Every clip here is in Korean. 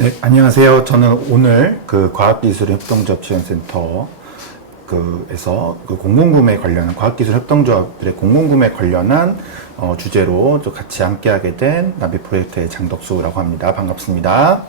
네, 안녕하세요. 저는 오늘 과학기술협동조합지원센터 에서 공공구매 관련한 과학기술협동조합들의 공공구매 관련한 주제로 또 같이 함께하게 된 나비 프로젝트의 장덕수라고 합니다. 반갑습니다.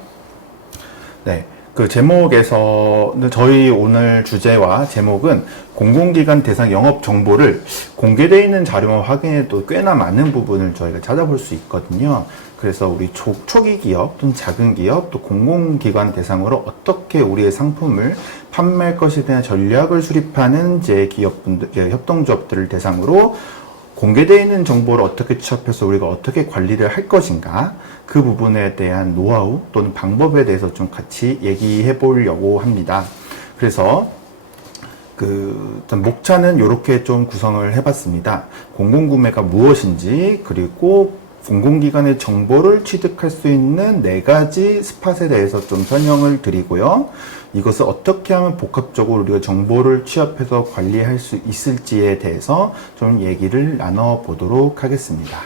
네. 제목에서는 저희 오늘 주제와 제목은 공공기관 대상 영업 정보를 공개되어 있는 자료만 확인해도 꽤나 많은 부분을 저희가 찾아볼 수 있거든요. 그래서 우리 초기 기업 또는 작은 기업 또 공공기관 대상으로 어떻게 우리의 상품을 판매할 것에 대한 전략을 수립하는 기업분들, 협동조합들을 대상으로 공개되어 있는 정보를 어떻게 취합해서 우리가 어떻게 관리를 할 것인가, 그 부분에 대한 노하우 또는 방법에 대해서 좀 같이 얘기해 보려고 합니다. 그래서 목차는 이렇게 좀 구성을 해봤습니다. 공공구매가 무엇인지, 그리고 공공기관의 정보를 취득할 수 있는 4가지 스팟에 대해서 좀 설명을 드리고요. 이것을 어떻게 하면 복합적으로 우리가 정보를 취합해서 관리할 수 있을지에 대해서 좀 얘기를 나눠보도록 하겠습니다.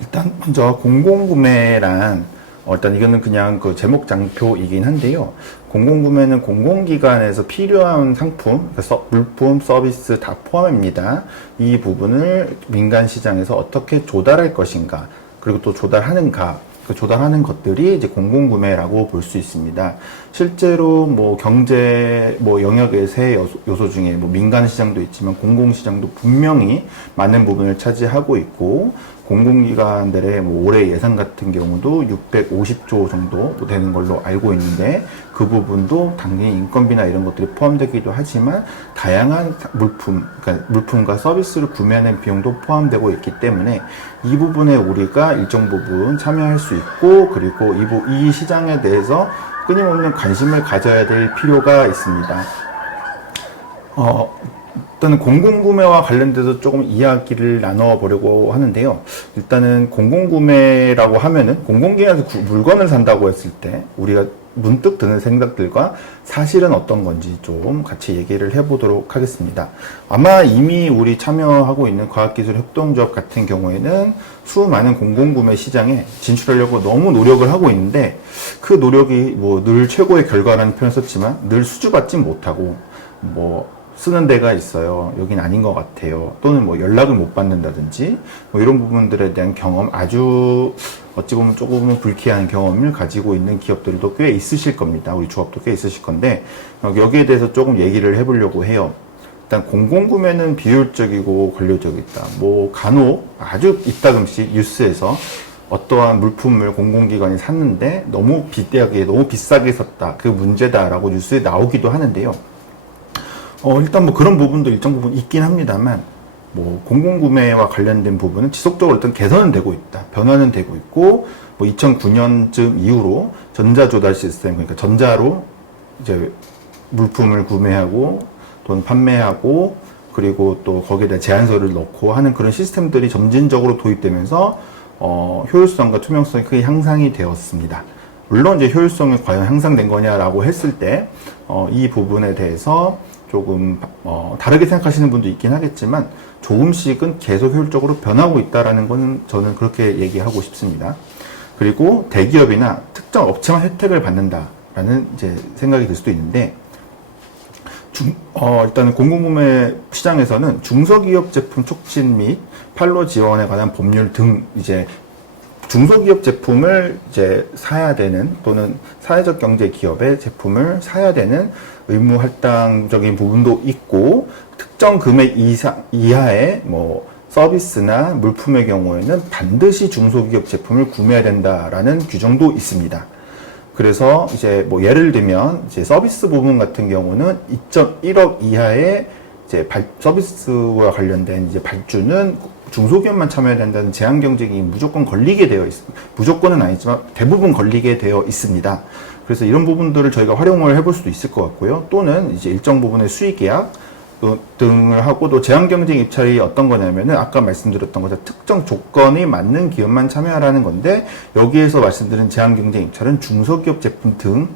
일단 먼저 공공구매란 일단 이거는 그냥 제목 장표이긴 한데요. 공공구매는 공공기관에서 필요한 상품, 물품, 서비스 다 포함입니다. 이 부분을 민간 시장에서 어떻게 조달할 것인가, 그리고 또 조달하는가, 조달하는 것들이 이제 공공구매라고 볼 수 있습니다. 실제로 경제 영역의 세 요소 중에 민간 시장도 있지만 공공 시장도 분명히 많은 부분을 차지하고 있고, 공공기관들의 올해 예산 같은 경우도 650조 정도 되는 걸로 알고 있는데, 그 부분도 당연히 인건비나 이런 것들이 포함되기도 하지만 다양한 물품과 서비스를 구매하는 비용도 포함되고 있기 때문에 이 부분에 우리가 일정 부분 참여할 수 있고, 그리고 이 시장에 대해서 끊임없는 관심을 가져야 될 필요가 있습니다. 일단은 공공구매와 관련돼서 조금 이야기를 나눠보려고 하는데요. 일단은 공공구매라고 하면은 공공기관에서 물건을 산다고 했을 때 우리가 문득 드는 생각들과 사실은 어떤 건지 좀 같이 얘기를 해보도록 하겠습니다. 아마 이미 우리 참여하고 있는 과학기술협동조합 같은 경우에는 수많은 공공구매 시장에 진출하려고 너무 노력을 하고 있는데, 그 노력이 늘 최고의 결과라는 표현을 썼지만 늘 수주받지 못하고 쓰는 데가 있어요. 여긴 아닌 것 같아요. 또는 연락을 못 받는다든지 이런 부분들에 대한 경험, 아주 어찌 보면 조금은 불쾌한 경험을 가지고 있는 기업들도 꽤 있으실 겁니다. 우리 조합도 꽤 있으실 건데, 여기에 대해서 조금 얘기를 해보려고 해요. 일단 공공구매는 비효율적이고 권력적이다. 간혹 아주 이따금씩 뉴스에서 어떠한 물품을 공공기관이 샀는데 너무 비싸게 샀다, 그 문제다라고 뉴스에 나오기도 하는데요. 일단 그런 부분도 일정 부분 있긴 합니다만, 공공구매와 관련된 부분은 지속적으로 일단 개선은 되고 있다. 변화는 되고 있고, 2009년쯤 이후로 전자조달 시스템, 그러니까 전자로 이제 물품을 구매하고 또는 판매하고, 그리고 또 거기에 대한 제안서를 넣고 하는 그런 시스템들이 점진적으로 도입되면서 효율성과 투명성이 크게 향상이 되었습니다. 물론 이제 효율성이 과연 향상된 거냐라고 했을 때 이 부분에 대해서 조금 다르게 생각하시는 분도 있긴 하겠지만, 조금씩은 계속 효율적으로 변하고 있다라는 거는 저는 그렇게 얘기하고 싶습니다. 그리고 대기업이나 특정 업체만 혜택을 받는다라는 이제 생각이 들 수도 있는데, 일단은 공공구매 시장에서는 중소기업 제품 촉진 및 판로 지원에 관한 법률 등 이제 중소기업 제품을 이제 사야 되는, 또는 사회적 경제 기업의 제품을 사야 되는 의무 할당적인 부분도 있고, 특정 금액 이하의 서비스나 물품의 경우에는 반드시 중소기업 제품을 구매해야 된다라는 규정도 있습니다. 그래서 이제 예를 들면 이제 서비스 부분 같은 경우는 2.1억 이하의 이제 서비스와 관련된 이제 발주는 중소기업만 참여해야 된다는 제한 경쟁이 무조건 걸리게 되어 있습니다. 무조건은 아니지만 대부분 걸리게 되어 있습니다. 그래서 이런 부분들을 저희가 활용을 해볼 수도 있을 것 같고요. 또는 이제 일정 부분의 수의 계약 등을 하고, 또 제한 경쟁 입찰이 어떤 거냐면은 아까 말씀드렸던 것처럼 특정 조건이 맞는 기업만 참여하라는 건데, 여기에서 말씀드린 제한 경쟁 입찰은 중소기업 제품 등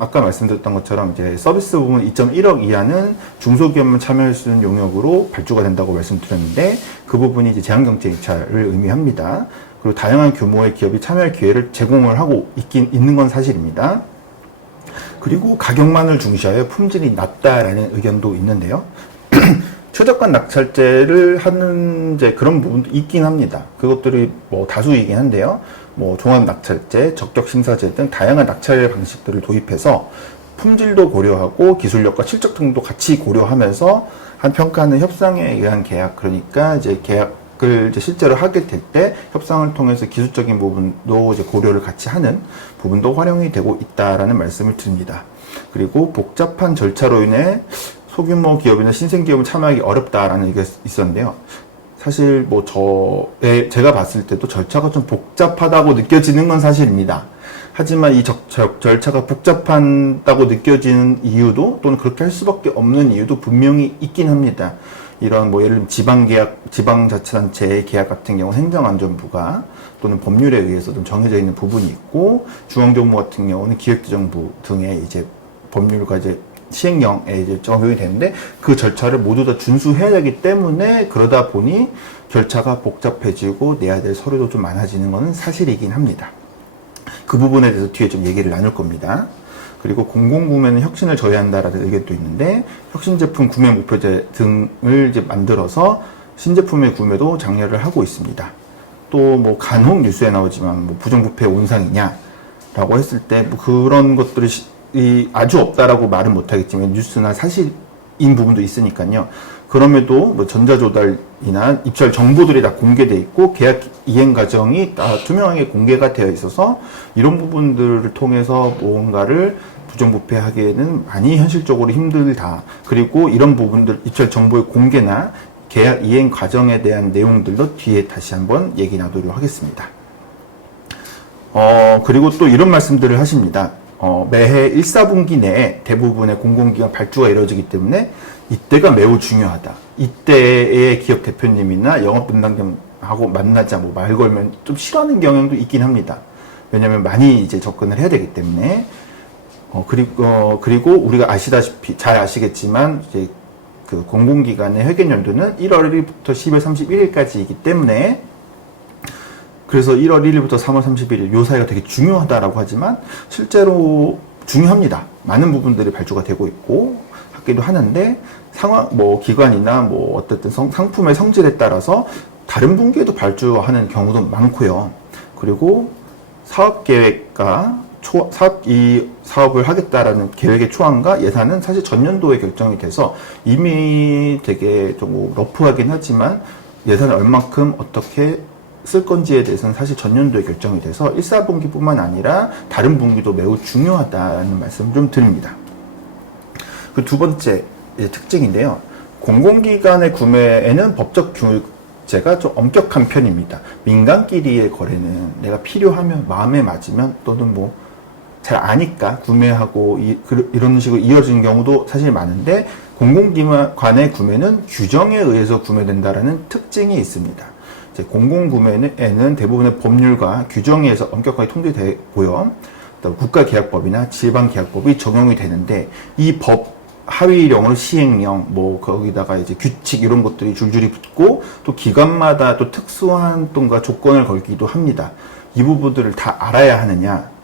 아까 말씀드렸던 것처럼 이제 서비스 부분 2.1억 이하는 중소기업만 참여할 수 있는 용역으로 발주가 된다고 말씀드렸는데, 그 부분이 이제 제한 경쟁 입찰을 의미합니다. 그리고 다양한 규모의 기업이 참여할 기회를 제공을 하고 있는 건 사실입니다. 그리고 가격만을 중시하여 품질이 낮다라는 의견도 있는데요. 최저가 낙찰제를 하는 이제 그런 부분도 있긴 합니다. 그것들이 뭐 다수이긴 한데요. 뭐 종합 낙찰제, 적격 심사제 등 다양한 낙찰 방식들을 도입해서 품질도 고려하고 기술력과 실적 등도 같이 고려하면서 한 평가는 협상에 의한 계약, 그러니까 이제 계약을 이제 실제로 하게 될 때 협상을 통해서 기술적인 부분도 이제 고려를 같이 하는 부분도 활용이 되고 있다라는 말씀을 드립니다. 그리고 복잡한 절차로 인해 소규모 기업이나 신생 기업은 참여하기 어렵다라는 얘기가 있었는데요. 사실 뭐 제가 봤을 때도 절차가 좀 복잡하다고 느껴지는 건 사실입니다. 하지만 이 절차가 복잡하다고 느껴지는 이유도 또는 그렇게 할 수밖에 없는 이유도 분명히 있긴 합니다. 이런 뭐 예를 들면 지방자치단체의 계약 같은 경우 행정안전부가 또는 법률에 의해서 좀 정해져 있는 부분이 있고 중앙정부 같은 경우는 기획재정부 등의 이제 법률과 이제 시행령에 이제 적용이 되는데 그 절차를 모두 다 준수해야 되기 때문에 그러다 보니 절차가 복잡해지고 내야 될 서류도 좀 많아지는 것은 사실이긴 합니다. 그 부분에 대해서 뒤에 좀 얘기를 나눌 겁니다. 그리고 공공구매는 혁신을 저해한다라는 의견도 있는데 혁신제품 구매 목표제 등을 이제 만들어서 신제품의 구매도 장려를 하고 있습니다. 또 뭐 간혹 뉴스에 나오지만 뭐 부정부패 온상이냐라고 했을 때 뭐 그런 것들이 아주 없다라고 말은 못하겠지만 뉴스나 사실인 부분도 있으니까요. 그럼에도 뭐 전자조달이나 입찰 정보들이 다 공개돼 있고 계약 이행 과정이 다 투명하게 공개가 되어 있어서 이런 부분들을 통해서 무언가를 부정부패하기에는 많이 현실적으로 힘들다. 그리고 이런 부분들 입찰 정보의 공개나 계약 이행 과정에 대한 내용들도 뒤에 다시 한번 얘기 나누도록 하겠습니다. 그리고 또 이런 말씀들을 하십니다. 매해 1, 4분기 내에 대부분의 공공기관 발주가 이루어지기 때문에 이때가 매우 중요하다. 이때의 기업 대표님이나 영업분담하고 만나자 뭐 말 걸면 좀 싫어하는 경향도 있긴 합니다. 왜냐하면 많이 이제 접근을 해야 되기 때문에. 그리고 우리가 잘 아시겠지만 이제 그 공공기관의 회계연도는 1월 1일부터 10월 31일까지이기 때문에 그래서 1월 1일부터 3월 31일 요 사이가 되게 중요하다라고 하지만 실제로 중요합니다. 많은 부분들이 발주가 되고 있고 하기도 하는데 뭐 기관이나 뭐 어쨌든 상품의 성질에 따라서 다른 분기에도 발주하는 경우도 많고요. 그리고 사업 계획과 이 사업을 하겠다라는 계획의 초안과 예산은 사실 전년도에 결정이 돼서 이미 되게 좀 러프하긴 하지만 예산을 얼만큼 어떻게 쓸 건지에 대해서는 사실 전년도에 결정이 돼서 1, 4분기뿐만 아니라 다른 분기도 매우 중요하다는 말씀을 좀 드립니다. 그 두 번째 특징인데요. 공공기관의 구매에는 법적 규제가 좀 엄격한 편입니다. 민간끼리의 거래는 내가 필요하면 마음에 맞으면 또는 뭐 잘 아니까 구매하고 이런 식으로 이어지는 경우도 사실 많은데 공공기관의 구매는 규정에 의해서 구매된다라는 특징이 있습니다. 공공구매에는 대부분의 법률과 규정에 의해서 엄격하게 통제되고요. 국가계약법이나 지방계약법이 적용이 되는데 이 법 하위령으로 시행령, 뭐 거기다가 이제 규칙 이런 것들이 줄줄이 붙고 또 기관마다 또 특수한 동과 조건을 걸기도 합니다. 이 부분들을 다 알아야 하느냐?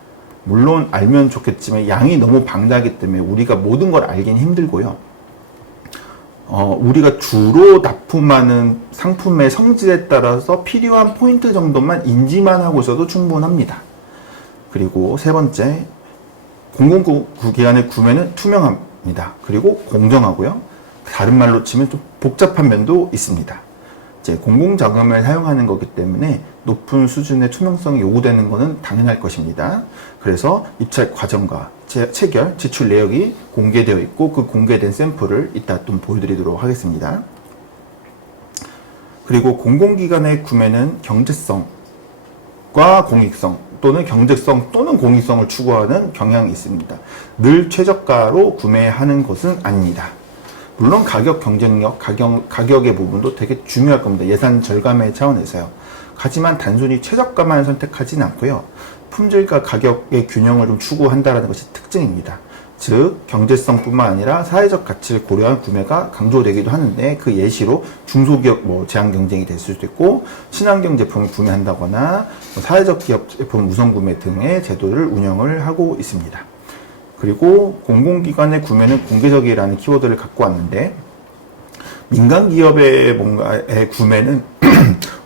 물론 알면 좋겠지만 양이 너무 방대하기 때문에 우리가 모든 걸 알기는 힘들고요. 우리가 주로 납품하는 상품의 성질에 따라서 필요한 포인트 정도만 인지만 하고 있어도 충분합니다. 그리고 세 번째, 공공기관의 구매는 투명합니다. 그리고 공정하고요. 다른 말로 치면 좀 복잡한 면도 있습니다. 이제 공공자금을 사용하는 거기 때문에 높은 수준의 투명성이 요구되는 것은 당연할 것입니다. 그래서 입찰 과정과 체결, 지출 내역이 공개되어 있고 그 공개된 샘플을 이따 좀 보여드리도록 하겠습니다. 그리고 공공기관의 구매는 경제성과 공익성 또는 경제성 또는 공익성을 추구하는 경향이 있습니다. 늘 최저가로 구매하는 것은 아닙니다. 물론 가격 경쟁력, 가격의 부분도 되게 중요할 겁니다. 예산 절감의 차원에서요. 하지만 단순히 최저가만 선택하지는 않고요. 품질과 가격의 균형을 좀 추구한다는 것이 특징입니다. 즉 경제성뿐만 아니라 사회적 가치를 고려한 구매가 강조되기도 하는데, 그 예시로 중소기업 제한 경쟁이 될 수도 있고, 친환경 제품을 구매한다거나 사회적 기업 제품 우선 구매 등의 제도를 운영을 하고 있습니다. 그리고 공공기관의 구매는 공개적이라는 키워드를 갖고 왔는데, 민간 기업의 뭔가의 구매는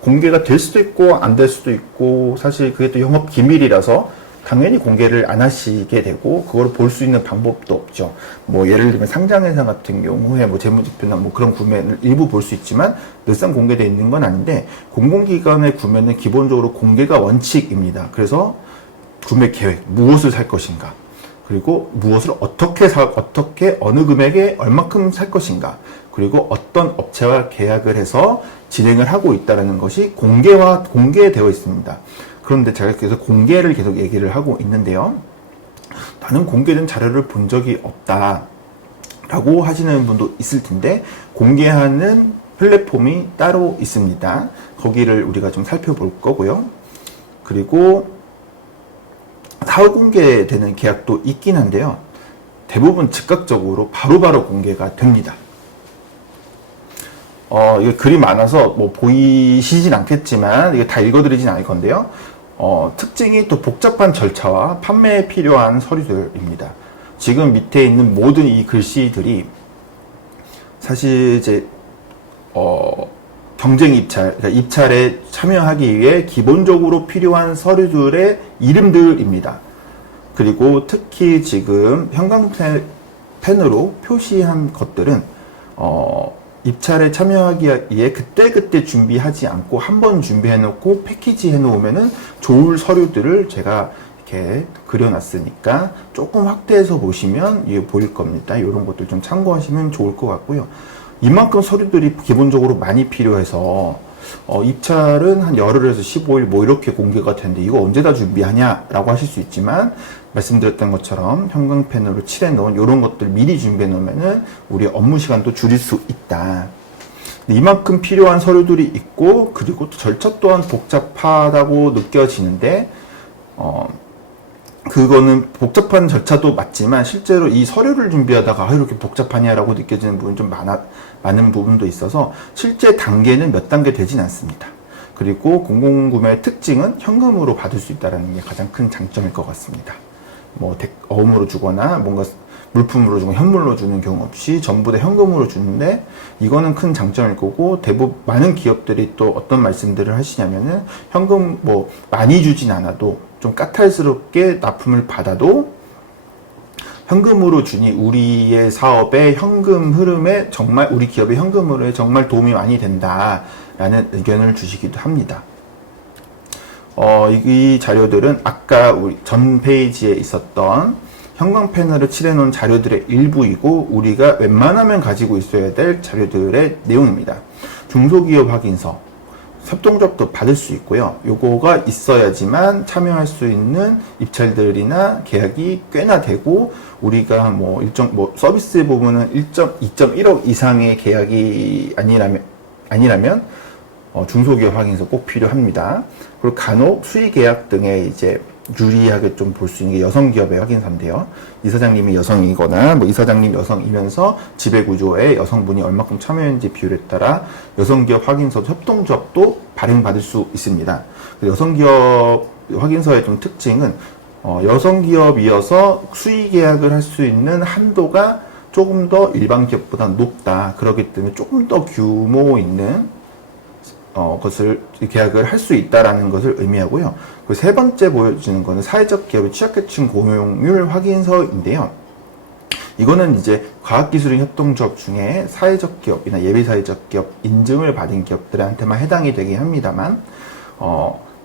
공개가 될 수도 있고 안 될 수도 있고, 사실 그게 또 영업 기밀이라서 당연히 공개를 안 하시게 되고, 그걸 볼 수 있는 방법도 없죠. 예를 들면 상장회사 같은 경우에 재무제표나 그런 구매를 일부 볼 수 있지만 늘상 공개되어 있는 건 아닌데, 공공기관의 구매는 기본적으로 공개가 원칙입니다. 그래서 구매 계획, 무엇을 살 것인가, 그리고 무엇을 어떻게 어느 금액에 얼마큼 살 것인가, 그리고 어떤 업체와 계약을 해서 진행을 하고 있다는 것이 공개되어 있습니다. 그런데 제가 계속 공개를 계속 얘기를 하고 있는데요. 나는 공개된 자료를 본 적이 없다 라고 하시는 분도 있을 텐데, 공개하는 플랫폼이 따로 있습니다. 거기를 우리가 좀 살펴볼 거고요. 그리고 사후 공개되는 계약도 있긴 한데요. 대부분 즉각적으로 바로바로 공개가 됩니다. 이게 글이 많아서 보이시진 않겠지만, 이게 다 읽어드리진 않을 건데요. 특징이 또 복잡한 절차와 판매에 필요한 서류들입니다. 지금 밑에 있는 모든 이 글씨들이 사실 이제, 경쟁 입찰, 그러니까 입찰에 참여하기 위해 기본적으로 필요한 서류들의 이름들입니다. 그리고 특히 지금 형광펜으로 표시한 것들은, 입찰에 참여하기 위해 그때그때 준비하지 않고 한번 준비해놓고 패키지 해놓으면은 좋을 서류들을 제가 이렇게 그려놨으니까 조금 확대해서 보시면 이게 보일 겁니다. 이런 것들 좀 참고하시면 좋을 것 같고요. 이만큼 서류들이 기본적으로 많이 필요해서 입찰은 한 열흘에서 15일 이렇게 공개가 되는데 이거 언제 다 준비하냐 라고 하실 수 있지만, 말씀드렸던 것처럼 형광펜으로 칠해 놓은 이런 것들 미리 준비해 놓으면은 우리 업무 시간도 줄일 수 있다. 이만큼 필요한 서류들이 있고, 그리고 또 절차 또한 복잡하다고 느껴지는데, 그거는 복잡한 절차도 맞지만 실제로 이 서류를 준비하다가 이렇게 복잡하냐라고 느껴지는 부분이 좀 많은 부분도 있어서 실제 단계는 몇 단계 되진 않습니다. 그리고 공공구매의 특징은 현금으로 받을 수 있다는 게 가장 큰 장점일 것 같습니다. 어음으로 주거나 뭔가 물품으로 주거나 현물로 주는 경우 없이 전부 다 현금으로 주는데, 이거는 큰 장점일 거고, 대부분 많은 기업들이 또 어떤 말씀들을 하시냐면은 현금 많이 주진 않아도 좀 까탈스럽게 납품을 받아도 현금으로 주니 우리의 사업의 현금 흐름에 정말, 우리 기업의 현금 흐름에 정말 도움이 많이 된다라는 의견을 주시기도 합니다. 이 자료들은 아까 우리 전 페이지에 있었던 형광펜으로 칠해놓은 자료들의 일부이고, 우리가 웬만하면 가지고 있어야 될 자료들의 내용입니다. 중소기업 확인서, 협동조합도 받을 수 있고요. 요거가 있어야지만 참여할 수 있는 입찰들이나 계약이 꽤나 되고, 우리가 서비스 부분은 2.1억 이상의 계약이 아니라면 중소기업 확인서 꼭 필요합니다. 그리고 간혹 수의계약 등에 이제 유리하게 좀 볼 수 있는 게 여성기업의 확인서인데요. 이사장님이 여성이거나 이사장님 여성이면서 지배구조에 여성분이 얼마큼 참여했는지 비율에 따라 여성기업 확인서 협동조합도 발행받을 수 있습니다. 여성기업 확인서의 좀 특징은 여성기업이어서 수의계약을 할 수 있는 한도가 조금 더 일반 기업보다 높다. 그렇기 때문에 조금 더 규모 있는 것을 계약을 할 수 있다라는 것을 의미하고요. 그 세 번째 보여주는 것은 사회적 기업의 취약계층 고용률 확인서인데요. 이거는 이제 과학기술인 협동조합 중에 사회적 기업이나 예비사회적 기업 인증을 받은 기업들한테만 해당이 되긴 합니다만,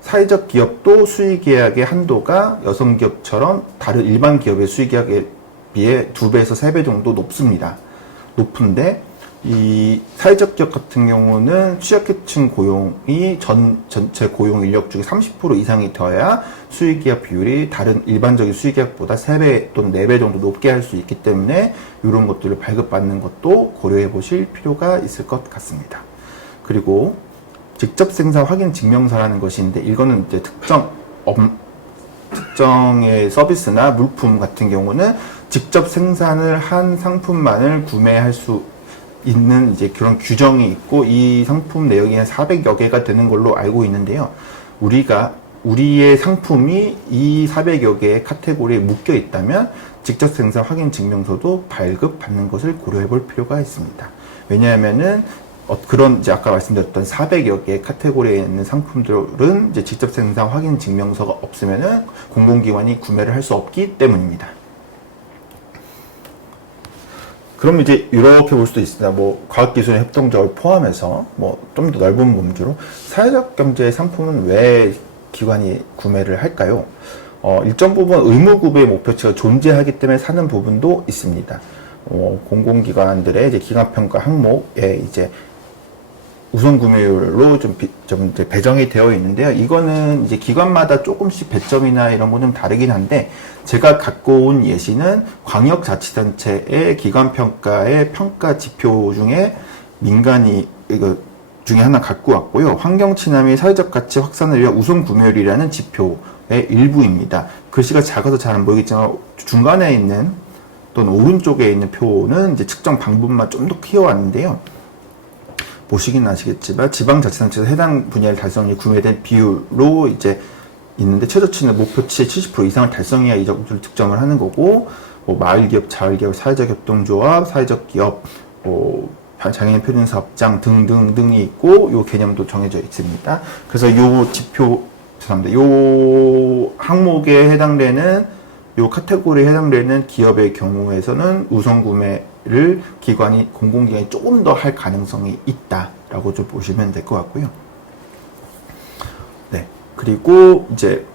사회적 기업도 수의계약의 한도가 여성기업처럼 다른 일반 기업의 수의계약에 비해 2배에서 3배 정도 높은데, 이 사회적 기업 같은 경우는 취약계층 고용이 전체 고용 인력 중에 30% 이상이 되어야 수의계약 비율이 다른 일반적인 수의계약보다 3배 또는 4배 정도 높게 할 수 있기 때문에 이런 것들을 발급받는 것도 고려해 보실 필요가 있을 것 같습니다. 그리고 직접 생산 확인 증명서라는 것이 있는데, 이거는 이제 특정의 서비스나 물품 같은 경우는 직접 생산을 한 상품만을 구매할 수 있는 이제 그런 규정이 있고, 이 상품 내역이 한 400여 개가 되는 걸로 알고 있는데요. 우리의 상품이 이 400여 개의 카테고리에 묶여 있다면 직접 생산 확인 증명서도 발급받는 것을 고려해 볼 필요가 있습니다. 왜냐하면은 그런 이제 아까 말씀드렸던 400여 개의 카테고리에 있는 상품들은 이제 직접 생산 확인 증명서가 없으면은 공공기관이 구매를 할 수 없기 때문입니다. 그럼 이제 이렇게 볼 수도 있습니다. 뭐 과학기술 협동조합을 포함해서 뭐 좀 더 넓은 범주로 사회적 경제 상품은 왜 기관이 구매를 할까요? 일정 부분 의무 구매 목표치가 존재하기 때문에 사는 부분도 있습니다. 공공기관들의 이제 기관평가 항목에 이제 우선 구매율로 좀 이제 배정이 되어 있는데요. 이거는 이제 기관마다 조금씩 배점이나 이런 거는 다르긴 한데, 제가 갖고 온 예시는 광역자치단체의 기관평가의 평가 지표 중에 민간이 이거 중에 하나 갖고 왔고요. 환경친화및 사회적 가치 확산을 위한 우선 구매율이라는 지표의 일부입니다. 글씨가 작아서 잘 안 보이겠지만 중간에 있는 또는 오른쪽에 있는 표는 이제 측정 방법만 좀 더 키워왔는데요. 보시긴 아시겠지만 지방자치단체에서 해당 분야를 달성해 구매된 비율로 이제 있는데, 최저치는 목표치의 70% 이상을 달성해야 이 정도를 측정을 하는 거고, 뭐 마을기업, 자을기업, 사회적 협동조합, 사회적 기업, 장애인 표준사업장 등등등이 있고, 요 개념도 정해져 있습니다. 그래서 요 지표, 죄송합니다. 요 항목에 해당되는, 요 카테고리에 해당되는 기업의 경우에서는 우선 구매를 공공기관이 조금 더 할 가능성이 있다라고 좀 보시면 될 것 같고요. 네. 그리고 이제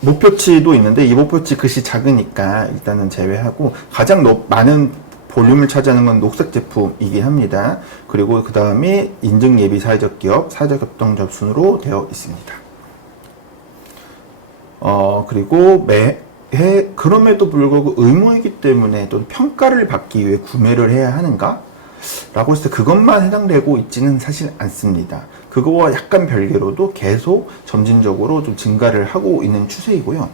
목표치도 있는데, 이 목표치 글씨 작으니까 일단은 제외하고, 가장 많은 볼륨을 차지하는 건 녹색 제품이긴 합니다. 그리고 그 다음이 인증 예비 사회적 기업, 사회적 협동조합 순으로 되어 있습니다. 그리고 그럼에도 불구하고 의무이기 때문에 또 평가를 받기 위해 구매를 해야 하는가? 라고 했을 때 그것만 해당되고 있지는 사실 않습니다. 그거와 약간 별개로도 계속 점진적으로 좀 증가를 하고 있는 추세이고요.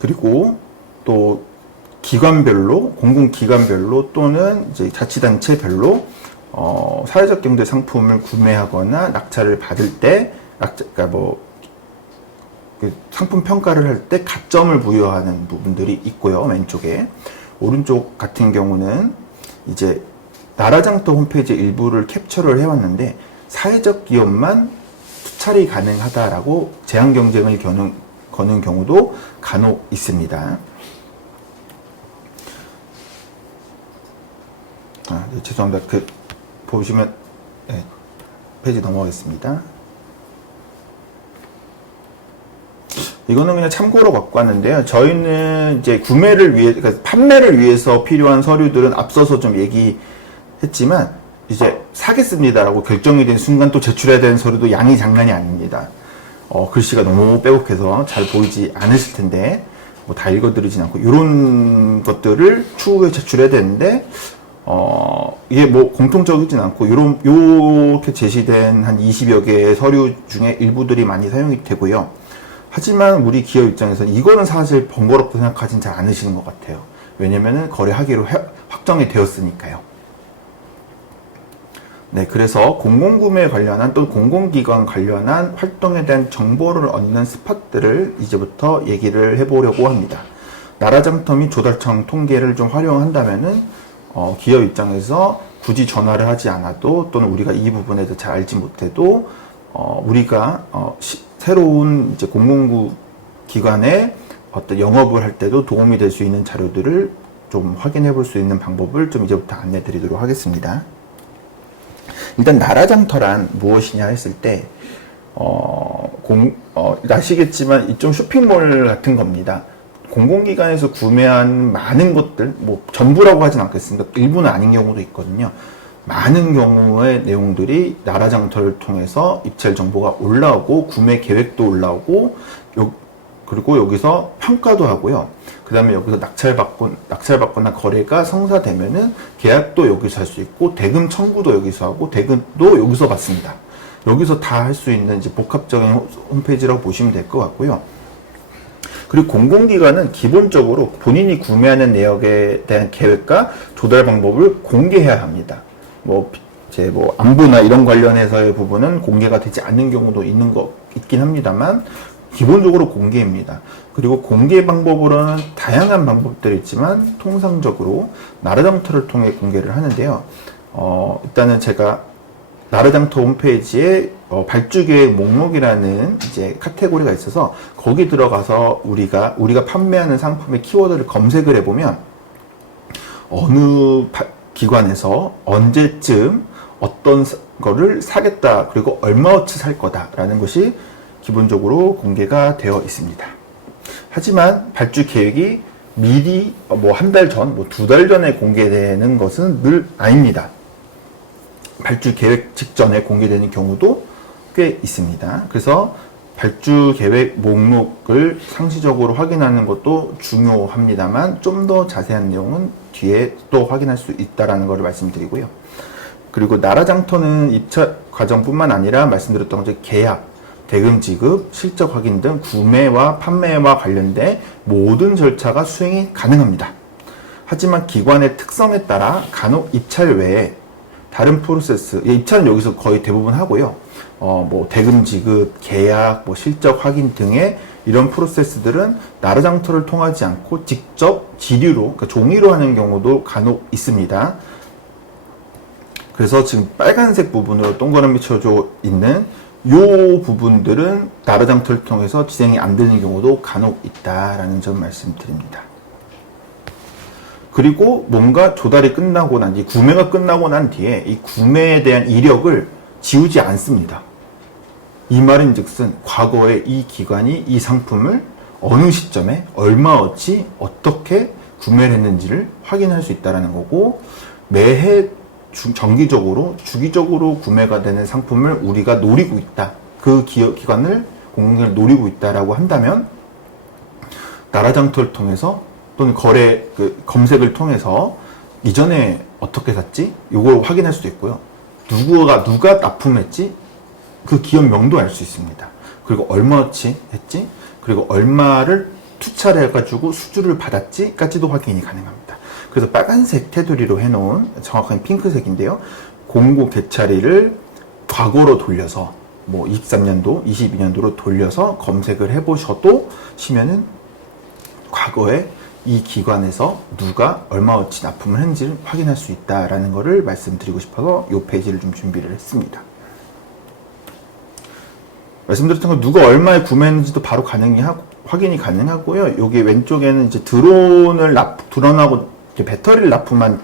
그리고 또 기관별로, 공공기관별로 또는 이제 자치단체별로 사회적 경제 상품을 구매하거나 낙찰을 받을 때, 그러니까 그 상품 평가를 할 때 가점을 부여하는 부분들이 있고요. 왼쪽에. 오른쪽 같은 경우는 이제 나라장터 홈페이지 일부를 캡처를 해왔는데, 사회적 기업만 투찰이 가능하다라고 제한 경쟁을 거는 경우도 간혹 있습니다. 네, 죄송합니다. 보시면, 네, 페이지 넘어가겠습니다. 이거는 그냥 참고로 갖고 왔는데요. 저희는 이제 그러니까 판매를 위해서 필요한 서류들은 앞서서 좀 얘기했지만, 이제 사겠습니다라고 결정이 된 순간 또 제출해야 되는 서류도 양이 장난이 아닙니다. 글씨가 너무 빼곡해서 잘 보이지 않으실 텐데, 뭐 다 읽어드리진 않고, 이런 것들을 추후에 제출해야 되는데, 이게 뭐 공통적이진 않고, 요렇게 제시된 한 20여 개의 서류 중에 일부들이 많이 사용이 되고요. 하지만 우리 기업 입장에서는 이거는 사실 번거롭다고 생각하진 잘 않으시는 것 같아요. 왜냐면은 거래하기로 확정이 되었으니까요. 네, 그래서 공공구매 관련한 또 공공기관 관련한 활동에 대한 정보를 얻는 스팟들을 이제부터 얘기를 해보려고 합니다. 나라장터 및 조달청 통계를 좀 활용한다면은 기업 입장에서 굳이 전화를 하지 않아도, 또는 우리가 이 부분에 대해서 잘 알지 못해도 우리가 새로운 이제 공공기관에 어떤 영업을 할 때도 도움이 될 수 있는 자료들을 좀 확인해 볼 수 있는 방법을 좀 이제부터 안내 드리도록 하겠습니다. 일단 나라장터란 무엇이냐 했을 때, 아시겠지만 이 좀 쇼핑몰 같은 겁니다. 공공기관에서 구매한 많은 것들, 뭐 전부라고 하진 않겠습니다. 일부는 아닌 경우도 있거든요. 많은 경우의 내용들이 나라장터를 통해서 입찰 정보가 올라오고, 구매 계획도 올라오고, 그리고 여기서 평가도 하고요. 그 다음에 여기서 낙찰받거나 거래가 성사되면은 계약도 여기서 할 수 있고, 대금 청구도 여기서 하고, 대금도 여기서 받습니다. 여기서 다 할 수 있는 이제 복합적인 홈페이지라고 보시면 될 것 같고요. 그리고 공공기관은 기본적으로 본인이 구매하는 내역에 대한 계획과 조달 방법을 공개해야 합니다. 안보나 이런 관련해서의 부분은 공개가 되지 않는 경우도 있긴 합니다만, 기본적으로 공개입니다. 그리고 공개 방법으로는 다양한 방법들이 있지만, 통상적으로 나라장터를 통해 공개를 하는데요. 일단은 제가 나라장터 홈페이지에 발주계획 목록이라는 이제 카테고리가 있어서 거기 들어가서 우리가 판매하는 상품의 키워드를 검색을 해보면 어느 기관에서 언제쯤 어떤 거를 사겠다, 그리고 얼마어치 살 거다라는 것이 기본적으로 공개가 되어 있습니다. 하지만 발주 계획이 미리 한 달 전, 2달 전에 공개되는 것은 늘 아닙니다. 발주 계획 직전에 공개되는 경우도 꽤 있습니다. 그래서 발주 계획 목록을 상시적으로 확인하는 것도 중요합니다만, 좀 더 자세한 내용은 뒤에 또 확인할 수 있다는 것을 말씀드리고요. 그리고 나라장터는 입찰 과정뿐만 아니라 말씀드렸던 것처럼 계약, 대금 지급, 실적 확인 등 구매와 판매와 관련된 모든 절차가 수행이 가능합니다. 하지만 기관의 특성에 따라 간혹 입찰 외에 다른 프로세스, 입찰은 여기서 거의 대부분 하고요. 대금 지급, 계약, 실적 확인 등의 이런 프로세스들은 나라장터를 통하지 않고 직접 지류로, 그러니까 종이로 하는 경우도 간혹 있습니다. 그래서 지금 빨간색 부분으로 동그라미 쳐져 있는 이 부분들은 나라장터를 통해서 진행이 안 되는 경우도 간혹 있다라는 점 말씀드립니다. 그리고 뭔가 조달이 끝나고 난 뒤, 구매가 끝나고 난 뒤에 이 구매에 대한 이력을 지우지 않습니다. 이 말은 즉슨 과거에 이 기관이 이 상품을 어느 시점에 얼마어치 어떻게 구매를 했는지를 확인할 수 있다는 거고, 매해 정기적으로 주기적으로 구매가 되는 상품을 우리가 노리고 있다, 그 기관을 공공기관을 노리고 있다라고 한다면 나라장터를 통해서 또는 검색을 통해서 이전에 어떻게 샀지? 이걸 확인할 수도 있고요. 누가 납품했지? 그 기업명도 알 수 있습니다. 그리고 얼마어치 했지? 그리고 얼마를 투자를 해가지고 수주를 받았지?까지도 확인이 가능합니다. 그래서 빨간색 테두리로 해놓은, 정확하게 핑크색인데요. 공고 개찰일을 과거로 돌려서 23년도, 22년도로 돌려서 검색을 해보셔도 시면은 과거에 이 기관에서 누가 얼마어치 납품을 했는지를 확인할 수 있다라는 것을 말씀드리고 싶어서 이 페이지를 좀 준비를 했습니다. 말씀드렸던 건 누가 얼마에 구매했는지도 바로 확인이 가능하고요. 여기 왼쪽에는 이제 드론하고 배터리를 납품한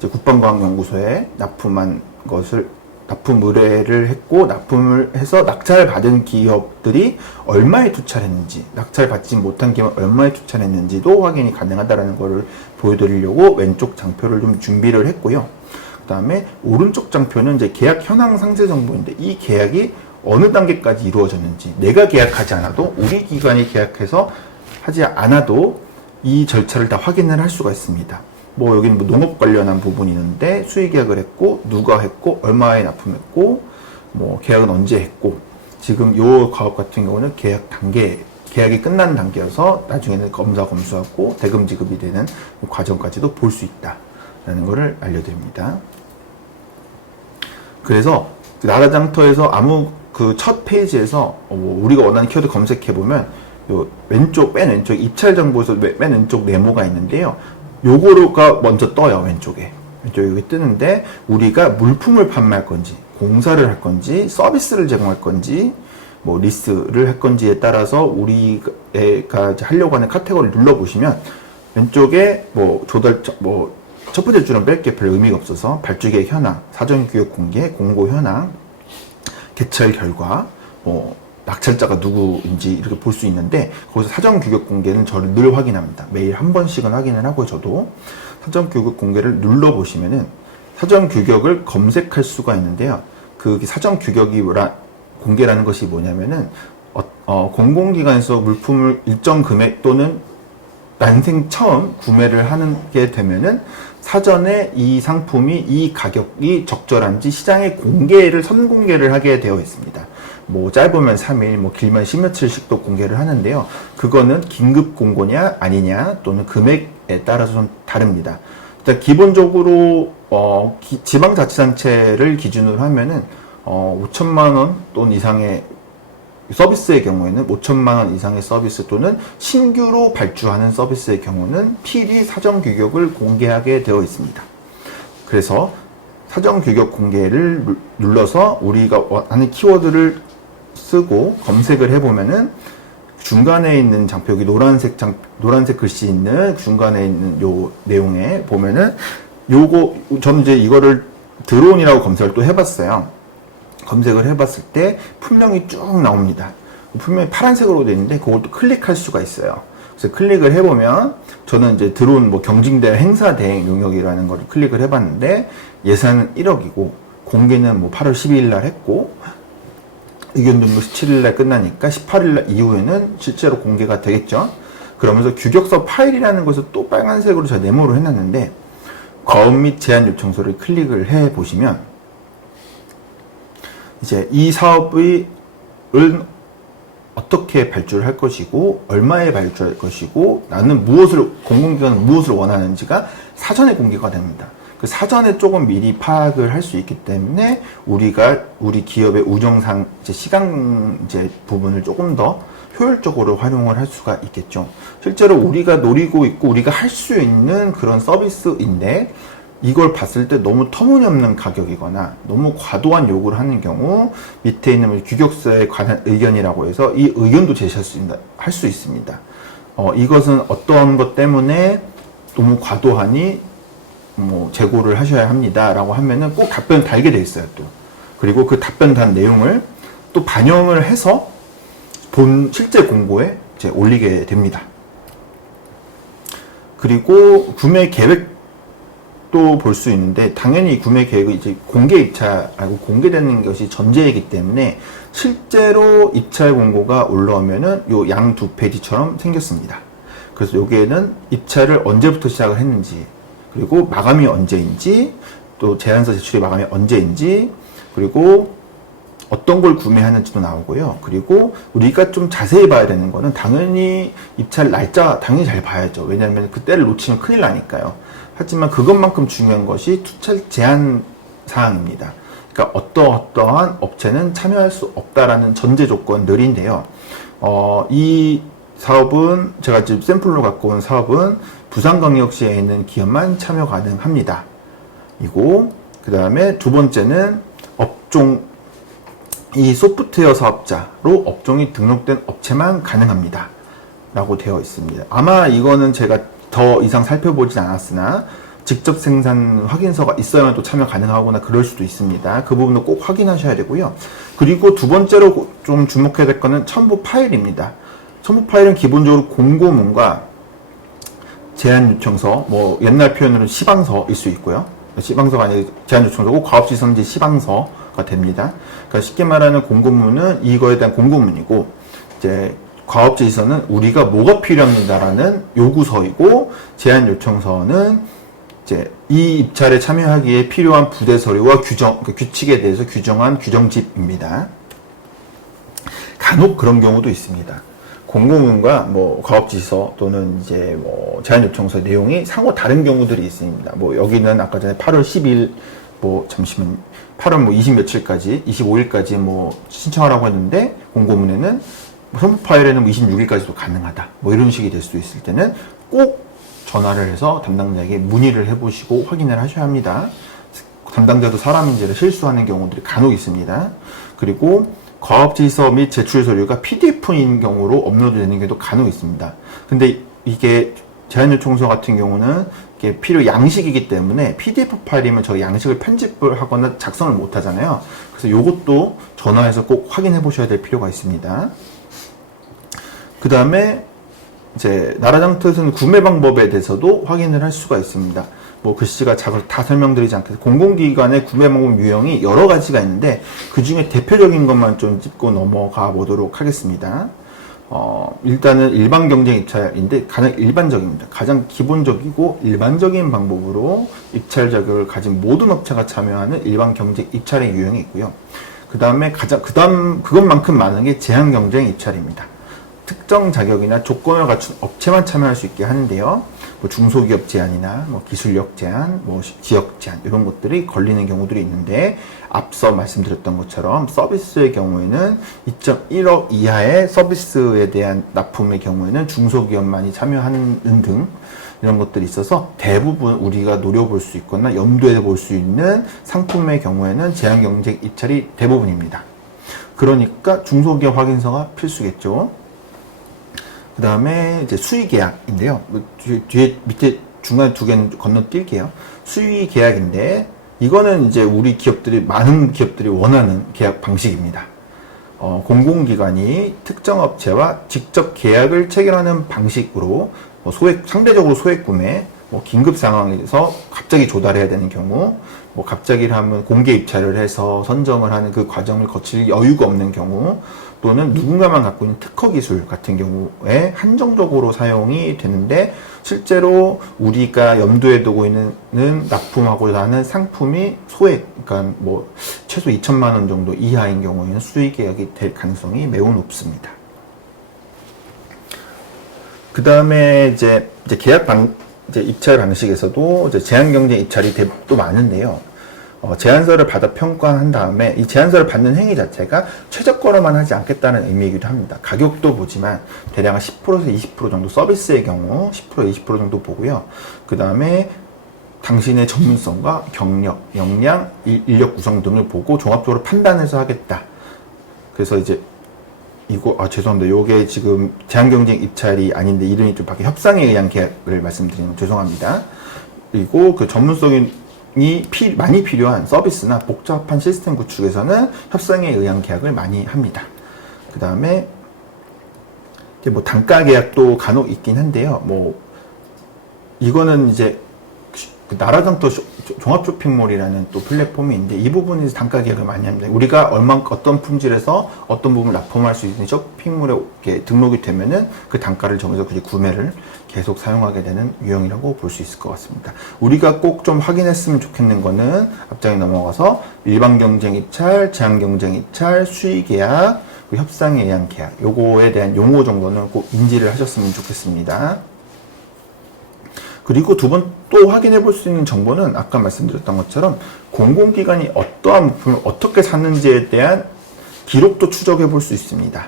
국방과학연구소에 납품한 것을 납품 의뢰를 했고, 납품을 해서 낙찰을 받은 기업들이 얼마에 투자를 했는지, 낙찰 받지 못한 기업은 얼마에 투자를 했는지도 확인이 가능하다는 것을 보여드리려고 왼쪽 장표를 좀 준비를 했고요. 그 다음에 오른쪽 장표는 이제 계약 현황 상세 정보인데, 이 계약이 어느 단계까지 이루어졌는지, 내가 계약하지 않아도, 우리 기관이 계약해서 하지 않아도 이 절차를 다 확인을 할 수가 있습니다. 여기는 농업 관련한 부분이 있는데, 수의 계약을 했고, 누가 했고, 얼마에 납품했고, 계약은 언제 했고, 지금 요 가업 같은 경우는 계약이 끝난 단계여서 나중에는 검수하고 대금 지급이 되는 과정까지도 볼 수 있다라는 것을 알려드립니다. 그래서 나라장터에서 첫 페이지에서 우리가 원하는 키워드 검색해보면 맨 왼쪽 입찰 정보에서 맨 왼쪽 네모가 있는데요. 요거가 먼저 떠요. 왼쪽에 여기 뜨는데, 우리가 물품을 판매할 건지, 공사를 할 건지, 서비스를 제공할 건지, 리스를 할 건지에 따라서 우리가 하려고 하는 카테고리를 눌러보시면 왼쪽에 첫 번째 줄은 뺄게 별 의미가 없어서 발주계획 현황, 사전규격 공개, 공고 현황, 개찰 결과, 낙찰자가 누구인지 이렇게 볼 수 있는데, 거기서 사전규격 공개는 저를 늘 확인합니다. 매일 한 번씩은 확인을 하고, 저도 사전규격 공개를 눌러보시면은 사전규격을 검색할 수가 있는데요. 그 사전규격이 공개라는 것이 뭐냐면은 공공기관에서 물품을 일정 금액 또는 난생 처음 구매를 하게 되면은 사전에 이 상품이 이 가격이 적절한지 시장에 선공개를 하게 되어 있습니다. 뭐 짧으면 3일, 뭐 길면 10며칠씩도 공개를 하는데요. 그거는 긴급 공고냐 아니냐 또는 금액에 따라서 좀 다릅니다. 일단 기본적으로 지방자치단체를 기준으로 하면은 5천만 원 또는 이상의 서비스의 경우에는 5천만 원 이상의 서비스 또는 신규로 발주하는 서비스의 경우는 필히 사전 규격을 공개하게 되어 있습니다. 그래서 사전 규격 공개를 눌러서 우리가 원하는 키워드를 쓰고 검색을 해보면은 중간에 있는 장표, 여기 노란색 글씨 있는 중간에 있는 요 내용에 보면은 저는 이제 이거를 드론이라고 검색을 또 해봤어요. 검색을 해봤을 때 분명히 쭉 나옵니다. 분명히 파란색으로 되어 있는데 그걸 또 클릭할 수가 있어요. 그래서 클릭을 해보면 저는 이제 드론 뭐 경징대회 행사 대행 용역이라는 걸 클릭을 해봤는데 예산은 1억이고 공개는 뭐 8월 12일 날 했고 의견 등록 17일 날 끝나니까 18일 날 이후에는 실제로 공개가 되겠죠. 그러면서 규격서 파일이라는 것을 또 빨간색으로 제가 네모로 해놨는데 거업 및 제안 요청서를 클릭을 해 보시면 이제 이 사업을 어떻게 발주를 할 것이고 얼마에 발주할 것이고 나는 공공기관은 무엇을 원하는지가 사전에 공개가 됩니다. 그 사전에 조금 미리 파악을 할 수 있기 때문에 우리 기업의 운영상 시간 부분을 조금 더 효율적으로 활용을 할 수가 있겠죠. 실제로 우리가 노리고 있고 우리가 할 수 있는 그런 서비스인데 이걸 봤을 때 너무 터무니없는 가격이거나 너무 과도한 요구를 하는 경우 밑에 있는 규격서에 관한 의견이라고 해서 이 의견도 제시할 수 있습니다. 이것은 어떠한 것 때문에 너무 과도하니 재고를 하셔야 합니다 라고 하면은 꼭 답변 달게 돼 있어요 또. 그리고 그 답변 단 내용을 또 반영을 해서 실제 공고에 이제 올리게 됩니다. 그리고 구매 계획도 볼 수 있는데 당연히 구매 계획은 이제 공개 입찰하고 공개되는 것이 전제이기 때문에 실제로 입찰 공고가 올라오면은 요 양 두 페이지처럼 생겼습니다. 그래서 여기에는 입찰을 언제부터 시작을 했는지 그리고 마감이 언제인지 또 제안서 제출의 마감이 언제인지 그리고 어떤 걸 구매하는지도 나오고요. 그리고 우리가 좀 자세히 봐야 되는 거는 당연히 입찰 날짜 당연히 잘 봐야죠. 왜냐하면 그때를 놓치면 큰일 나니까요. 하지만 그것만큼 중요한 것이 투철 제한 사항입니다. 그러니까 어떠한 업체는 참여할 수 없다라는 전제 조건들인데요. 이 사업은 제가 지금 샘플로 갖고 온 사업은 부산광역시에 있는 기업만 참여 가능합니다. 이고 그 다음에 두 번째는 이 소프트웨어 사업자로 업종이 등록된 업체만 가능합니다. 라고 되어 있습니다. 아마 이거는 제가 더 이상 살펴보진 않았으나 직접 생산 확인서가 있어야만 또 참여 가능하거나 그럴 수도 있습니다. 그 부분도 꼭 확인하셔야 되고요. 그리고 두 번째로 좀 주목해야 될 거는 첨부 파일입니다. 첨부 파일은 기본적으로 공고문과 제안 요청서, 뭐 옛날 표현으로는 시방서일 수 있고요. 시방서가 아니라 제안 요청서고 과업지선지 시방서가 됩니다. 그러니까 쉽게 말하는 공고문은 이거에 대한 공고문이고 이제 과업지시서는 우리가 뭐가 필요합니다라는 요구서이고 제안 요청서는 이제 이 입찰에 참여하기에 필요한 부대 서류와 규칙에 대해서 규정한 규정집입니다. 간혹 그런 경우도 있습니다. 공고문과 뭐 과업지시서 또는 이제 뭐 제안 요청서 내용이 상호 다른 경우들이 있습니다. 뭐 여기는 아까 전에 8월 10일 8월 뭐 20 며칠까지 25일까지 뭐 신청하라고 했는데 공고문에는 첨부 파일에는 뭐 26일까지도 가능하다. 뭐 이런 식이 될 수도 있을 때는 꼭 전화를 해서 담당자에게 문의를 해보시고 확인을 하셔야 합니다. 담당자도 사람인지라 실수하는 경우들이 간혹 있습니다. 그리고 과업지시서 및 제출 서류가 PDF인 경우로 업로드 되는 경우도 간혹 있습니다. 근데 이게 제안 요청서 같은 경우는 이게 필요 양식이기 때문에 PDF 파일이면 저 양식을 편집을 하거나 작성을 못 하잖아요. 그래서 이것도 전화해서 꼭 확인해 보셔야 될 필요가 있습니다. 그 다음에 이제 나라장터에서는 구매 방법에 대해서도 확인을 할 수가 있습니다. 뭐 글씨가 작아서 다 설명드리지 않겠습니다. 공공기관의 구매 방법 유형이 여러 가지가 있는데 그 중에 대표적인 것만 좀 짚고 넘어가 보도록 하겠습니다. 일단은 일반 경쟁 입찰인데 가장 일반적입니다. 가장 기본적이고 일반적인 방법으로 입찰 자격을 가진 모든 업체가 참여하는 일반 경쟁 입찰의 유형이 있고요. 그 다음에 그것만큼 많은 게 제한경쟁 입찰입니다. 특정 자격이나 조건을 갖춘 업체만 참여할 수 있게 하는데요. 뭐 중소기업 제한이나 뭐 기술력 제한, 뭐 지역 제한 이런 것들이 걸리는 경우들이 있는데 앞서 말씀드렸던 것처럼 서비스의 경우에는 2.1억 이하의 서비스에 대한 납품의 경우에는 중소기업만이 참여하는 등 이런 것들이 있어서 대부분 우리가 노려볼 수 있거나 염두에 볼 수 있는 상품의 경우에는 제한경쟁 입찰이 대부분입니다. 그러니까 중소기업 확인서가 필수겠죠. 그 다음에 이제 수의 계약인데요. 뒤에 밑에 중간에 두 개는 건너뛸게요. 수의 계약인데 이거는 이제 우리 기업들이 많은 기업들이 원하는 계약 방식입니다. 공공기관이 특정 업체와 직접 계약을 체결하는 방식으로 뭐 상대적으로 소액 구매, 뭐 긴급 상황에서 갑자기 조달해야 되는 경우, 뭐 갑자기라면 공개 입찰을 해서 선정을 하는 그 과정을 거칠 여유가 없는 경우, 또는 누군가만 갖고 있는 특허 기술 같은 경우에 한정적으로 사용이 되는데 실제로 우리가 염두에 두고 있는 납품하고자 하는 상품이 소액, 그러니까 뭐 최소 2천만 원 정도 이하인 경우에는 수의 계약이 될 가능성이 매우 높습니다. 그 다음에 이제 입찰 방식에서도 이제 제한경쟁 입찰이 또 많은데요. 제안서를 받아 평가한 다음에 이 제안서를 받는 행위 자체가 최저가로만 하지 않겠다는 의미이기도 합니다. 가격도 보지만 대략 10%에서 20% 정도 서비스의 경우 10% 20% 정도 보고요. 그 다음에 당신의 전문성과 경력, 역량, 인력 구성 등을 보고 종합적으로 판단해서 하겠다. 그래서 이제 죄송합니다. 요게 지금 제한경쟁 입찰이 아닌데 이름이 좀 바뀌어 협상에 의한 계약을 말씀드리면 죄송합니다. 그리고 그 전문성이 많이 필요한 서비스나 복잡한 시스템 구축에서는 협상에 의한 계약을 많이 합니다. 그 다음에 뭐 단가 계약도 간혹 있긴 한데요. 뭐 이거는 이제 나라장터 종합 쇼핑몰이라는 또 플랫폼이 있는데 이 부분이 단가 계약을 많이 합니다. 우리가 어떤 품질에서 어떤 부분을 납품할 수 있는 쇼핑몰에 이렇게 등록이 되면은 그 단가를 정해서 구매를 계속 사용하게 되는 유형이라고 볼 수 있을 것 같습니다. 우리가 꼭 좀 확인했으면 좋겠는 거는 앞장에 넘어가서 일반 경쟁 입찰, 제한 경쟁 입찰, 수의 계약, 협상에 의한 계약 요거에 대한 용어 정도는 꼭 인지를 하셨으면 좋겠습니다. 그리고 두 번 또 확인해 볼 수 있는 정보는 아까 말씀드렸던 것처럼 공공기관이 어떠한 물품을 어떻게 샀는지에 대한 기록도 추적해 볼 수 있습니다.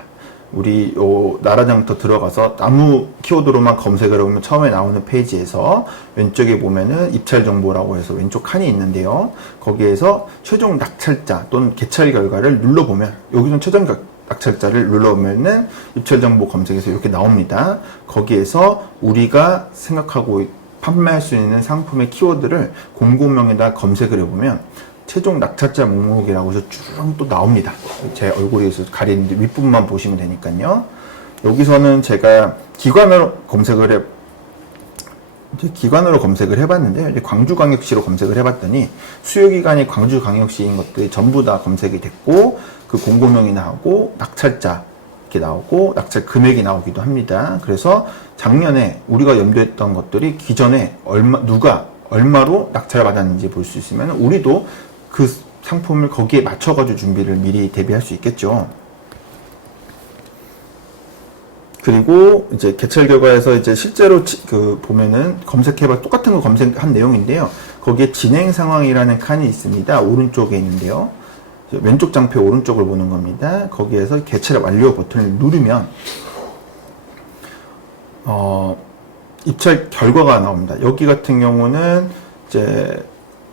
우리 나라장터 들어가서 아무 키워드로만 검색을 해보면 처음에 나오는 페이지에서 왼쪽에 보면은 입찰 정보라고 해서 왼쪽 칸이 있는데요. 거기에서 최종 낙찰자 또는 개찰 결과를 눌러보면 여기는 최종 낙찰자를 눌러보면은 입찰 정보 검색에서 이렇게 나옵니다. 거기에서 우리가 생각하고 판매할 수 있는 상품의 키워드를 공고명에다 검색을 해보면 최종 낙찰자 목록이라고 해서 쭉 또 나옵니다. 제 얼굴이 가리는데 윗부분만 보시면 되니까요. 여기서는 제가 기관으로 검색을 해봤는데요. 이제 광주광역시로 검색을 해봤더니 수요기관이 광주광역시인 것들이 전부 다 검색이 됐고 그 공고명이 나오고 낙찰자 이렇게 나오고 낙찰 금액이 나오기도 합니다. 그래서 작년에 우리가 염두했던 것들이 기존에 누가 얼마로 낙찰을 받았는지 볼 수 있으면 우리도 그 상품을 거기에 맞춰가지고 준비를 미리 대비할 수 있겠죠. 그리고 이제 개찰 결과에서 이제 실제로 보면은 검색해봐 똑같은 거 검색한 내용인데요. 거기에 진행 상황이라는 칸이 있습니다. 오른쪽에 있는데요. 왼쪽 장표 오른쪽을 보는 겁니다. 거기에서 개찰 완료 버튼을 누르면 입찰 결과가 나옵니다. 여기 같은 경우는 이제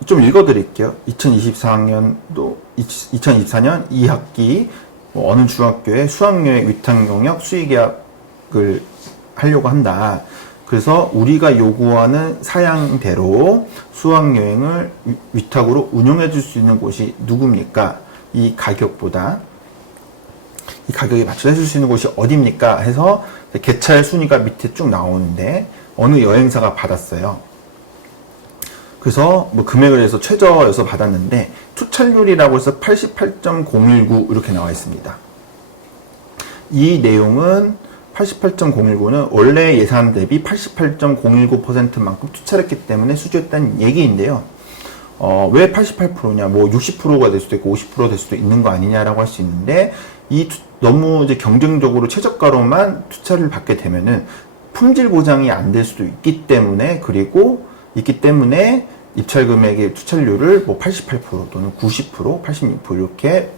좀 읽어드릴게요. 2024년 2학기 어느 중학교에 수학여행 위탁 경력 수의 계약을 하려고 한다. 그래서 우리가 요구하는 사양대로 수학여행을 위탁으로 운영해 줄 수 있는 곳이 누굽니까? 이 가격에 맞춰서 해줄 수 있는 곳이 어딥니까? 해서 개찰 순위가 밑에 쭉 나오는데 어느 여행사가 받았어요. 그래서 뭐 금액을 해서 최저여서 받았는데 투찰률이라고 해서 88.019 이렇게 나와 있습니다. 이 내용은 88.019는 원래 예산 대비 88.019%만큼 투찰했기 때문에 수주했다는 얘기인데요. 왜 88%냐, 뭐 60%가 될 수도 있고 50%가 될 수도 있는 거 아니냐라고 할 수 있는데, 너무 이제 경쟁적으로 최저가로만 투자를 받게 되면은 품질 보장이 안 될 수도 있기 때문에, 입찰 금액의 투자료를 뭐 88% 또는 90%, 86% 이렇게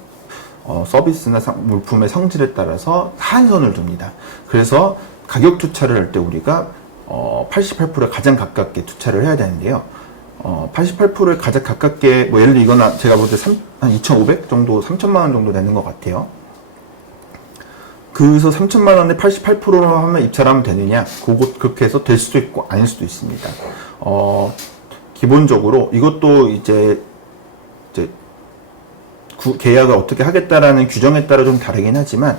서비스나 물품의 성질에 따라서 한선을 둡니다. 그래서 가격 투자를 할 때 우리가 88%에 가장 가깝게 투자를 해야 되는데요. 88%에 가장 가깝게, 뭐 예를 들어 이건 제가 볼 때 한 2,500 정도, 3천만 원 정도 되는 것 같아요. 그래서 3천만 원에 88%로 하면 입찰하면 되느냐? 그렇게 해서 될 수도 있고 아닐 수도 있습니다. 기본적으로 이것도 이제 계약을 어떻게 하겠다라는 규정에 따라 좀 다르긴 하지만,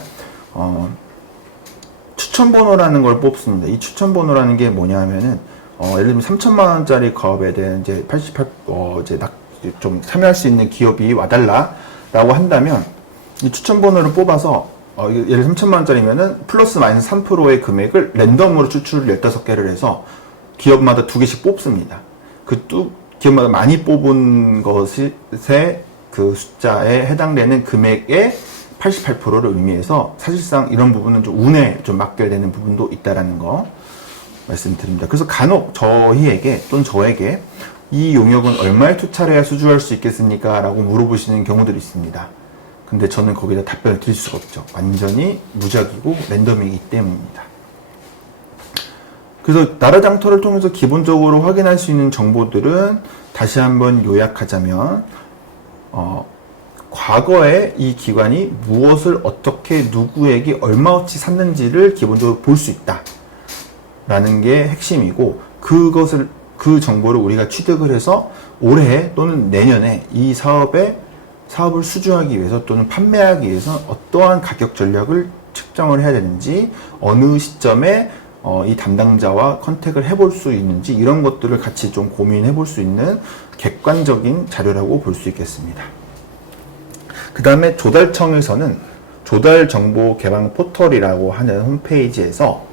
추천번호라는 걸 뽑습니다. 이 추천번호라는 게 뭐냐 하면은, 예를 들면 3천만 원짜리 가업에 대한 이제 좀 참여할 수 있는 기업이 와달라라고 한다면, 이 추천번호를 뽑아서, 예를 들면 3천만 원짜리면은 플러스 마이너스 3%의 금액을 랜덤으로 추출을 15개를 해서 기업마다 2개씩 뽑습니다. 기업마다 많이 뽑은 것의 그 숫자에 해당되는 금액의 88%를 의미해서, 사실상 이런 부분은 좀 운에 좀 맡겨야 되는 부분도 있다라는 거 말씀드립니다. 그래서 간혹 저희에게 또는 저에게 이 용역은 얼마에 투자를 해야 수주할 수 있겠습니까? 라고 물어보시는 경우들이 있습니다. 근데 저는 거기다 답변을 드릴 수가 없죠. 완전히 무작위고 랜덤이기 때문입니다. 그래서 나라장터를 통해서 기본적으로 확인할 수 있는 정보들은, 다시 한번 요약하자면, 과거에 이 기관이 무엇을 어떻게 누구에게 얼마어치 샀는지를 기본적으로 볼 수 있다 라는 게 핵심이고, 그 정보를 우리가 취득을 해서 올해 또는 내년에 이 사업을 수주하기 위해서 또는 판매하기 위해서 어떠한 가격 전략을 측정을 해야 되는지, 어느 시점에 이 담당자와 컨택을 해볼 수 있는지, 이런 것들을 같이 좀 고민해 볼 수 있는 객관적인 자료라고 볼 수 있겠습니다. 그 다음에 조달청에서는 조달정보개방 포털이라고 하는 홈페이지에서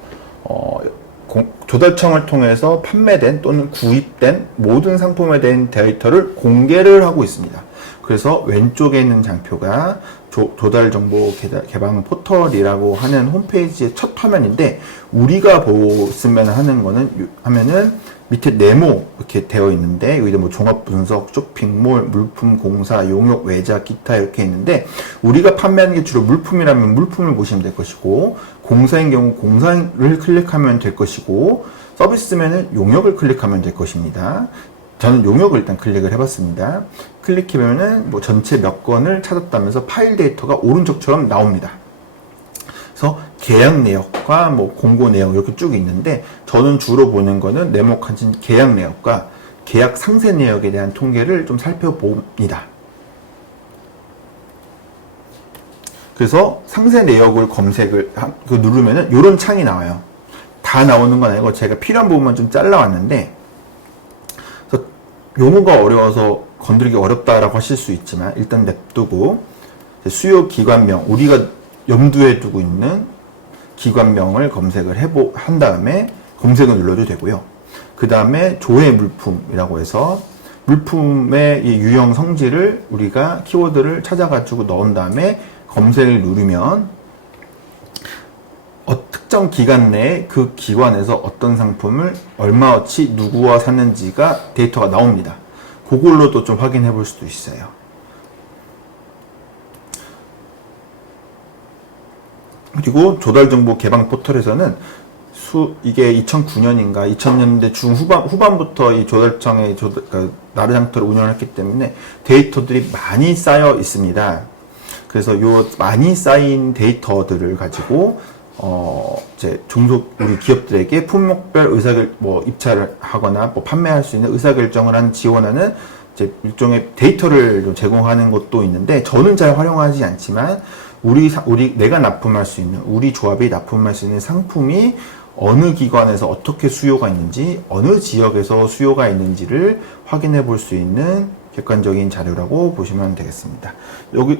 조달청을 통해서 판매된 또는 구입된 모든 상품에 대한 데이터를 공개를 하고 있습니다. 그래서 왼쪽에 있는 장표가 조달정보개방 포털이라고 하는 홈페이지의 첫 화면인데, 우리가 보시면 하면은 밑에 네모 이렇게 되어 있는데, 여기도 뭐 종합분석, 쇼핑몰, 물품 공사, 용역, 외자, 기타 이렇게 있는데, 우리가 판매하는 게 주로 물품이라면 물품을 보시면 될 것이고, 공사인 경우 공사를 클릭하면 될 것이고, 서비스면은 용역을 클릭하면 될 것입니다. 저는 용역을 일단 클릭을 해봤습니다. 클릭하면은 뭐 전체 몇 건을 찾았다면서 파일 데이터가 오른쪽처럼 나옵니다. 그래서 계약 내역과 뭐 공고 내역 이렇게 쭉 있는데, 저는 주로 보는 거는 네모칸진 계약 내역과 계약 상세 내역에 대한 통계를 좀 살펴봅니다. 그래서 상세 내역을 누르면은 이런 창이 나와요. 다 나오는 건 아니고 제가 필요한 부분만 좀 잘라왔는데, 그래서 용어가 어려워서 건드리기 어렵다라고 하실 수 있지만, 일단 냅두고 수요 기관명, 우리가 염두에 두고 있는 기관명을 검색을 한 다음에 검색을 눌러도 되고요. 그 다음에 조회 물품이라고 해서 물품의 이 유형 성질을 우리가 키워드를 찾아가지고 넣은 다음에 검색을 누르면 특정 기간 내에 그 기관에서 어떤 상품을 얼마어치 누구와 샀는지가 데이터가 나옵니다. 그걸로도 좀 확인해 볼 수도 있어요. 그리고 조달정보 개방 포털에서는 이게 2009년인가 2000년대 후반부터 이 조달청의 나라장터를 운영을 했기 때문에 데이터들이 많이 쌓여 있습니다. 그래서 요 많이 쌓인 데이터들을 가지고 이제 우리 기업들에게 품목별 입찰을 하거나 뭐 판매할 수 있는 의사결정을 지원하는 이제 일종의 데이터를 좀 제공하는 것도 있는데, 저는 잘 활용하지 않지만, 내가 납품할 수 있는, 우리 조합이 납품할 수 있는 상품이 어느 기관에서 어떻게 수요가 있는지, 어느 지역에서 수요가 있는지를 확인해 볼 수 있는 객관적인 자료라고 보시면 되겠습니다. 여기,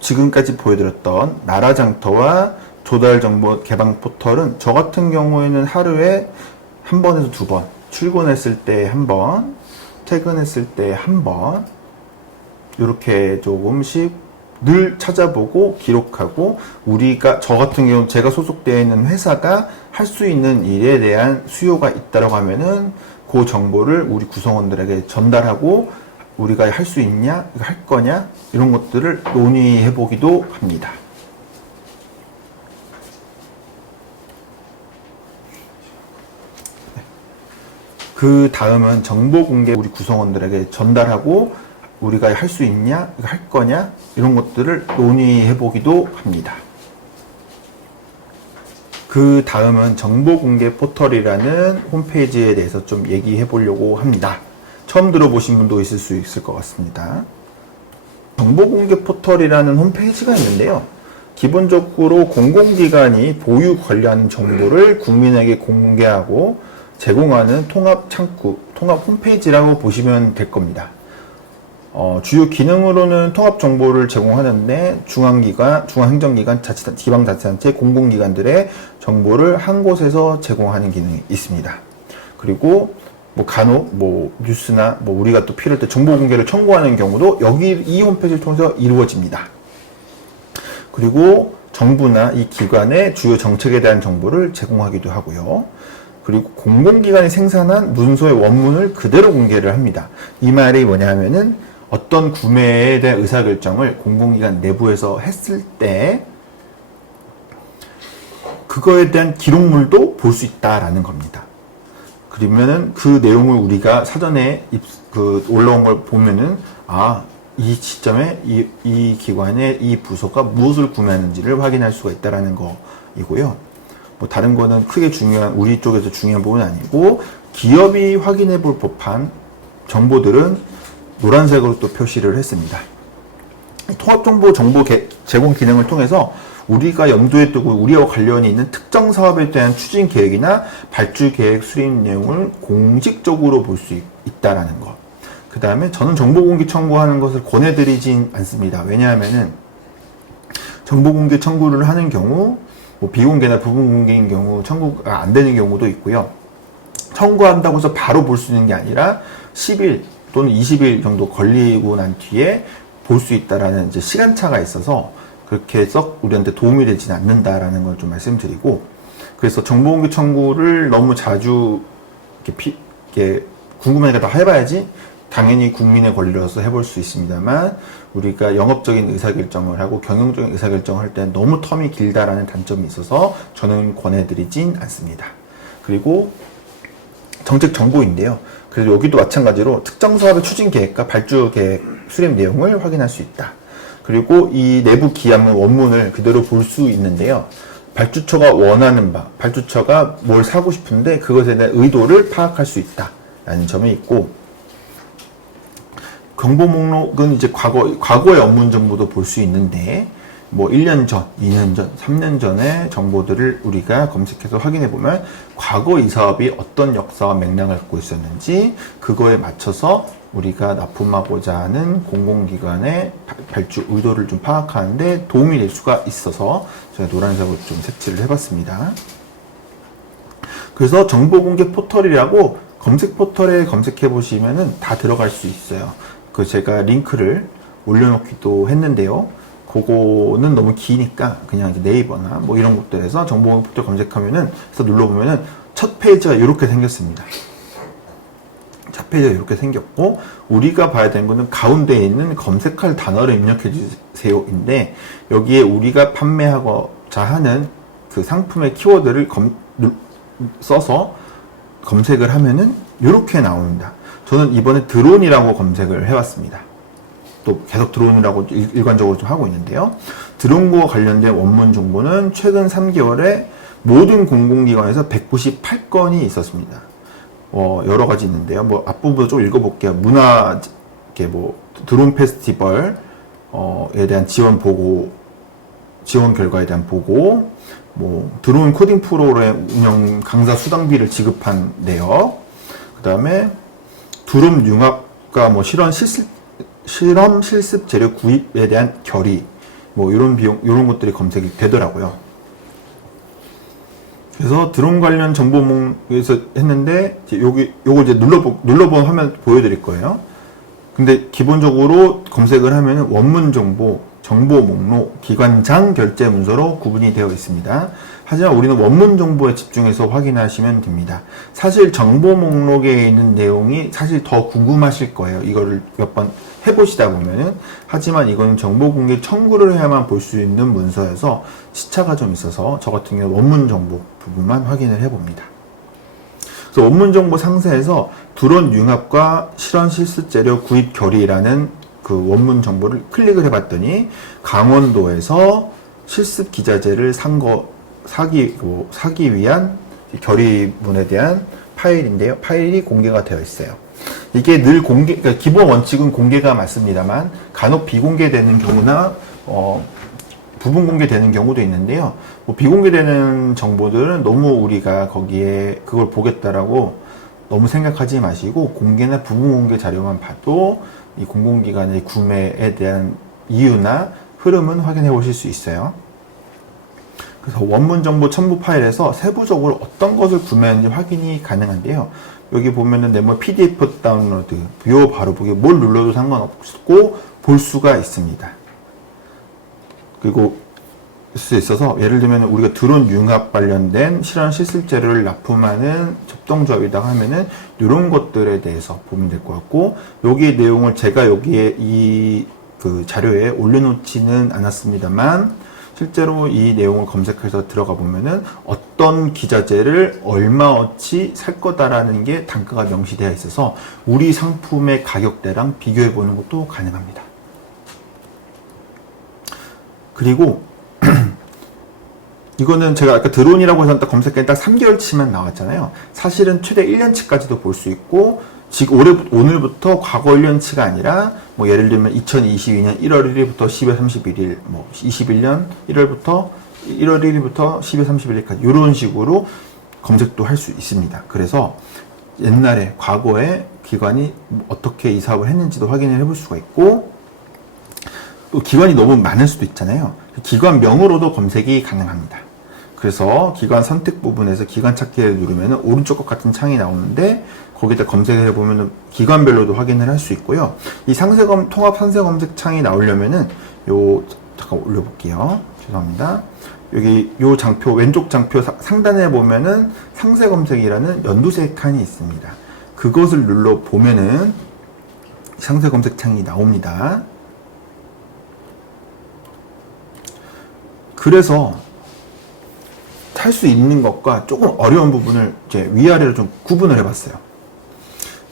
지금까지 보여드렸던 나라장터와 조달정보 개방 포털은 저 같은 경우에는 하루에 한 번에서 두 번, 출근했을 때 한 번, 퇴근했을 때 한 번 이렇게 조금씩 늘 찾아보고 기록하고 우리가 저 같은 경우 제가 소속되어 있는 회사가 할 수 있는 일에 대한 수요가 있다고 하면은 그 정보를 우리 구성원들에게 전달하고 우리가 할 수 있냐, 할 거냐 이런 것들을 논의해 보기도 합니다. 그 다음은 정보 공개 우리 구성원들에게 전달하고 우리가 할 수 있냐, 할 거냐 이런 것들을 논의해 보기도 합니다. 그 다음은 정보 공개 포털이라는 홈페이지에 대해서 좀 얘기해 보려고 합니다. 처음 들어보신 분도 있을 수 있을 것 같습니다. 정보 공개 포털이라는 홈페이지가 있는데요. 기본적으로 공공기관이 보유 관리하는 정보를 국민에게 공개하고 제공하는 통합 창구, 통합 홈페이지라고 보시면 될 겁니다. 주요 기능으로는 통합 정보를 제공하는데 중앙기관, 중앙행정기관, 지방자치단체, 공공기관들의 정보를 한 곳에서 제공하는 기능이 있습니다. 그리고 간혹 뉴스나 우리가 또 필요할 때 정보 공개를 청구하는 경우도 이 홈페이지를 통해서 이루어집니다. 그리고 정부나 이 기관의 주요 정책에 대한 정보를 제공하기도 하고요. 그리고 공공기관이 생산한 문서의 원문을 그대로 공개를 합니다. 이 말이 뭐냐 하면은 어떤 구매에 대한 의사결정을 공공기관 내부에서 했을 때 그거에 대한 기록물도 볼 수 있다라는 겁니다. 그러면은 그 내용을 우리가 사전에 올라온 걸 보면은 이 시점에 이 기관의 이 부서가 무엇을 구매하는지를 확인할 수가 있다라는 거이고요. 다른 거는 크게 우리 쪽에서 중요한 부분은 아니고 기업이 확인해 볼 법한 정보들은 노란색으로 또 표시를 했습니다. 통합정보 정보 제공 기능을 통해서 우리가 염두에 두고 우리와 관련이 있는 특정 사업에 대한 추진 계획이나 발주 계획 수립 내용을 공식적으로 볼 수 있다라는 것. 그 다음에 저는 정보 공개 청구하는 것을 권해드리진 않습니다. 왜냐하면은 정보 공개 청구를 하는 경우 비공개나 부분 공개인 경우 청구가 안 되는 경우도 있고요. 청구한다고 해서 바로 볼 수 있는 게 아니라 10일 또는 20일 정도 걸리고 난 뒤에 볼 수 있다라는 이제 시간차가 있어서 그렇게 썩 우리한테 도움이 되지는 않는다라는 걸 좀 말씀드리고, 그래서 정보공개 청구를 너무 자주 이렇게 궁금하니까 다 해봐야지 당연히 국민의 권리로서 해볼 수 있습니다만 우리가 영업적인 의사결정을 하고 경영적인 의사결정을 할 때 너무 텀이 길다라는 단점이 있어서 저는 권해드리진 않습니다. 그리고 정책 정보인데요. 그래서 여기도 마찬가지로 특정 사업의 추진 계획과 발주 계획 수립 내용을 확인할 수 있다. 그리고 이 내부 기함은 원문을 그대로 볼 수 있는데요. 발주처가 원하는 바, 발주처가 뭘 사고 싶은데 그것에 대한 의도를 파악할 수 있다라는 점이 있고, 정보 목록은 이제 과거의 업무 정보도 볼 수 있는데 1년 전, 2년 전, 3년 전의 정보들을 우리가 검색해서 확인해 보면 과거 이 사업이 어떤 역사와 맥락을 갖고 있었는지 그거에 맞춰서 우리가 납품하고자 하는 공공기관의 발주 의도를 좀 파악하는데 도움이 될 수가 있어서 제가 노란색으로 좀 색칠을 해봤습니다. 그래서 정보공개 포털이라고 검색 포털에 검색해 보시면은 다 들어갈 수 있어요. 제가 링크를 올려놓기도 했는데요. 그거는 너무 기니까 그냥 네이버나 이런 곳들에서 정보공개 포털 검색하면은 그래서 눌러보면은 첫 페이지가 이렇게 생겼습니다. 첫 페이지가 이렇게 생겼고, 우리가 봐야 되는 거는 가운데에 있는 검색할 단어를 입력해 주세요인데, 여기에 우리가 판매하고자 하는 그 상품의 키워드를 써서 검색을 하면은 이렇게 나옵니다. 저는 이번에 드론이라고 검색을 해봤습니다. 또 계속 드론이라고 일관적으로 좀 하고 있는데요. 드론과 관련된 원문 정보는 최근 3개월에 모든 공공기관에서 198건이 있었습니다. 여러 가지 있는데요. 앞부분도 좀 읽어볼게요. 문화, 드론 페스티벌에 대한 지원 보고, 지원 결과에 대한 보고, 드론 코딩 프로그램 운영 강사 수당비를 지급한 내역, 그 다음에 드론 융합과 실험 실습 재료 구입에 대한 결의, 이런 비용, 이런 것들이 검색이 되더라고요. 그래서 드론 관련 정보 목록에서 했는데 요거 이제 눌러본 화면 보여드릴 거예요. 근데 기본적으로 검색을 하면 원문 정보, 정보 목록, 기관장 결제 문서로 구분이 되어 있습니다. 하지만 우리는 원문 정보에 집중해서 확인하시면 됩니다. 사실 정보 목록에 있는 내용이 사실 더 궁금하실 거예요. 이거를 몇 번 해보시다 보면은. 하지만 이거는 정보 공개 청구를 해야만 볼 수 있는 문서여서 시차가 좀 있어서 저 같은 경우 원문 정보 부분만 확인을 해봅니다. 그래서 원문 정보 상세에서 드론 융합과 실원 실습 재료 구입 결의라는 그 원문 정보를 클릭을 해봤더니 강원도에서 실습 기자재를 사기 위한 결의문에 대한 파일인데요. 파일이 공개가 되어 있어요. 이게 늘 그러니까 기본 원칙은 공개가 맞습니다만 간혹 비공개되는 경우나 부분 공개되는 경우도 있는데요. 비공개되는 정보들은 너무 우리가 거기에 그걸 보겠다라고 너무 생각하지 마시고 공개나 부분 공개 자료만 봐도 이 공공기관의 구매에 대한 이유나 흐름은 확인해 보실 수 있어요. 그래서 원문 정보 첨부 파일에서 세부적으로 어떤 것을 구매하는지 확인이 가능한데요. 여기 보면은 네모 PDF 다운로드, 뷰어 바로 보기, 뭘 눌러도 상관없고 볼 수가 있습니다. 그리고 수 있어서 예를 들면 우리가 드론 융합 관련된 실현 실습 재료를 납품하는 접동조합이다 하면은 이런 것들에 대해서 보면 될 것 같고, 여기의 내용을 제가 여기에 이 그 자료에 올려놓지는 않았습니다만 실제로 이 내용을 검색해서 들어가 보면은 어떤 기자재를 얼마어치 살 거다라는 게 단가가 명시되어 있어서 우리 상품의 가격대랑 비교해 보는 것도 가능합니다. 그리고 이거는 제가 아까 드론이라고 해서 딱 검색했는데 딱 3개월치만 나왔잖아요. 사실은 최대 1년치까지도 볼 수 있고, 지금 오늘부터 과거 1년치가 아니라 뭐 예를 들면 2022년 1월 1일부터 10월 31일, 뭐 21년 1월 1일부터 10월 31일까지 이런 식으로 검색도 할 수 있습니다. 그래서 옛날에 과거에 기관이 어떻게 이 사업을 했는지도 확인을 해볼 수가 있고, 또 기관이 너무 많을 수도 있잖아요. 기관명으로도 검색이 가능합니다. 그래서 기관 선택 부분에서 기관 찾기를 누르면 오른쪽 것 같은 창이 나오는데 거기다 검색을 해보면 기관별로도 확인을 할 수 있고요. 이 통합 상세 검색 창이 나오려면은 잠깐 올려볼게요. 죄송합니다. 여기 요 장표, 왼쪽 장표 상단에 보면은 상세 검색이라는 연두색 칸이 있습니다. 그것을 눌러 보면은 상세 검색 창이 나옵니다. 그래서 할 수 있는 것과 조금 어려운 부분을 이제 위아래로 좀 구분을 해봤어요.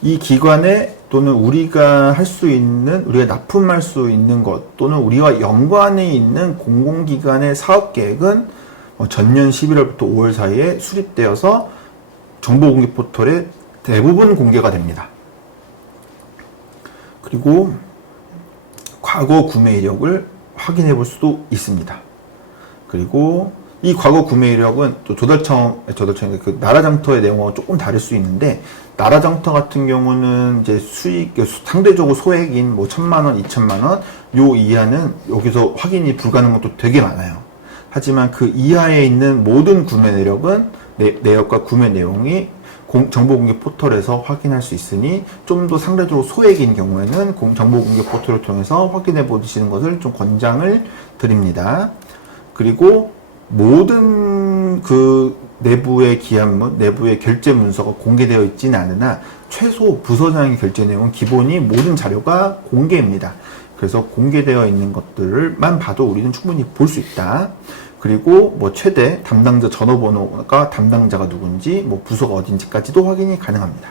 이 기관에 또는 우리가 할 수 있는, 우리가 납품할 수 있는 것 또는 우리와 연관이 있는 공공기관의 사업 계획은 전년 11월부터 5월 사이에 수립되어서 정보공개 포털에 대부분 공개가 됩니다. 그리고 과거 구매 이력을 확인해 볼 수도 있습니다. 그리고 이 과거 구매 이력은 또 조달청의 그 나라장터의 내용과 조금 다를 수 있는데, 나라장터 같은 경우는 이제 상대적으로 소액인 뭐 1,000만원, 2,000만원 요 이하는 여기서 확인이 불가능한 것도 되게 많아요. 하지만 그 이하에 있는 모든 구매 내역은 내역과 구매 내용이 정보공개 포털에서 확인할 수 있으니 좀 더 상대적으로 소액인 경우에는 정보공개 포털을 통해서 확인해 보시는 것을 좀 권장을 드립니다. 그리고 모든 그 내부의 기한문, 내부의 결제 문서가 공개되어 있지는 않으나 최소 부서장의 결제 내용은 기본이 모든 자료가 공개입니다. 그래서 공개되어 있는 것들만 봐도 우리는 충분히 볼 수 있다. 그리고 뭐 최대 담당자 전화번호가 담당자가 누군지, 뭐 부서가 어딘지까지도 확인이 가능합니다.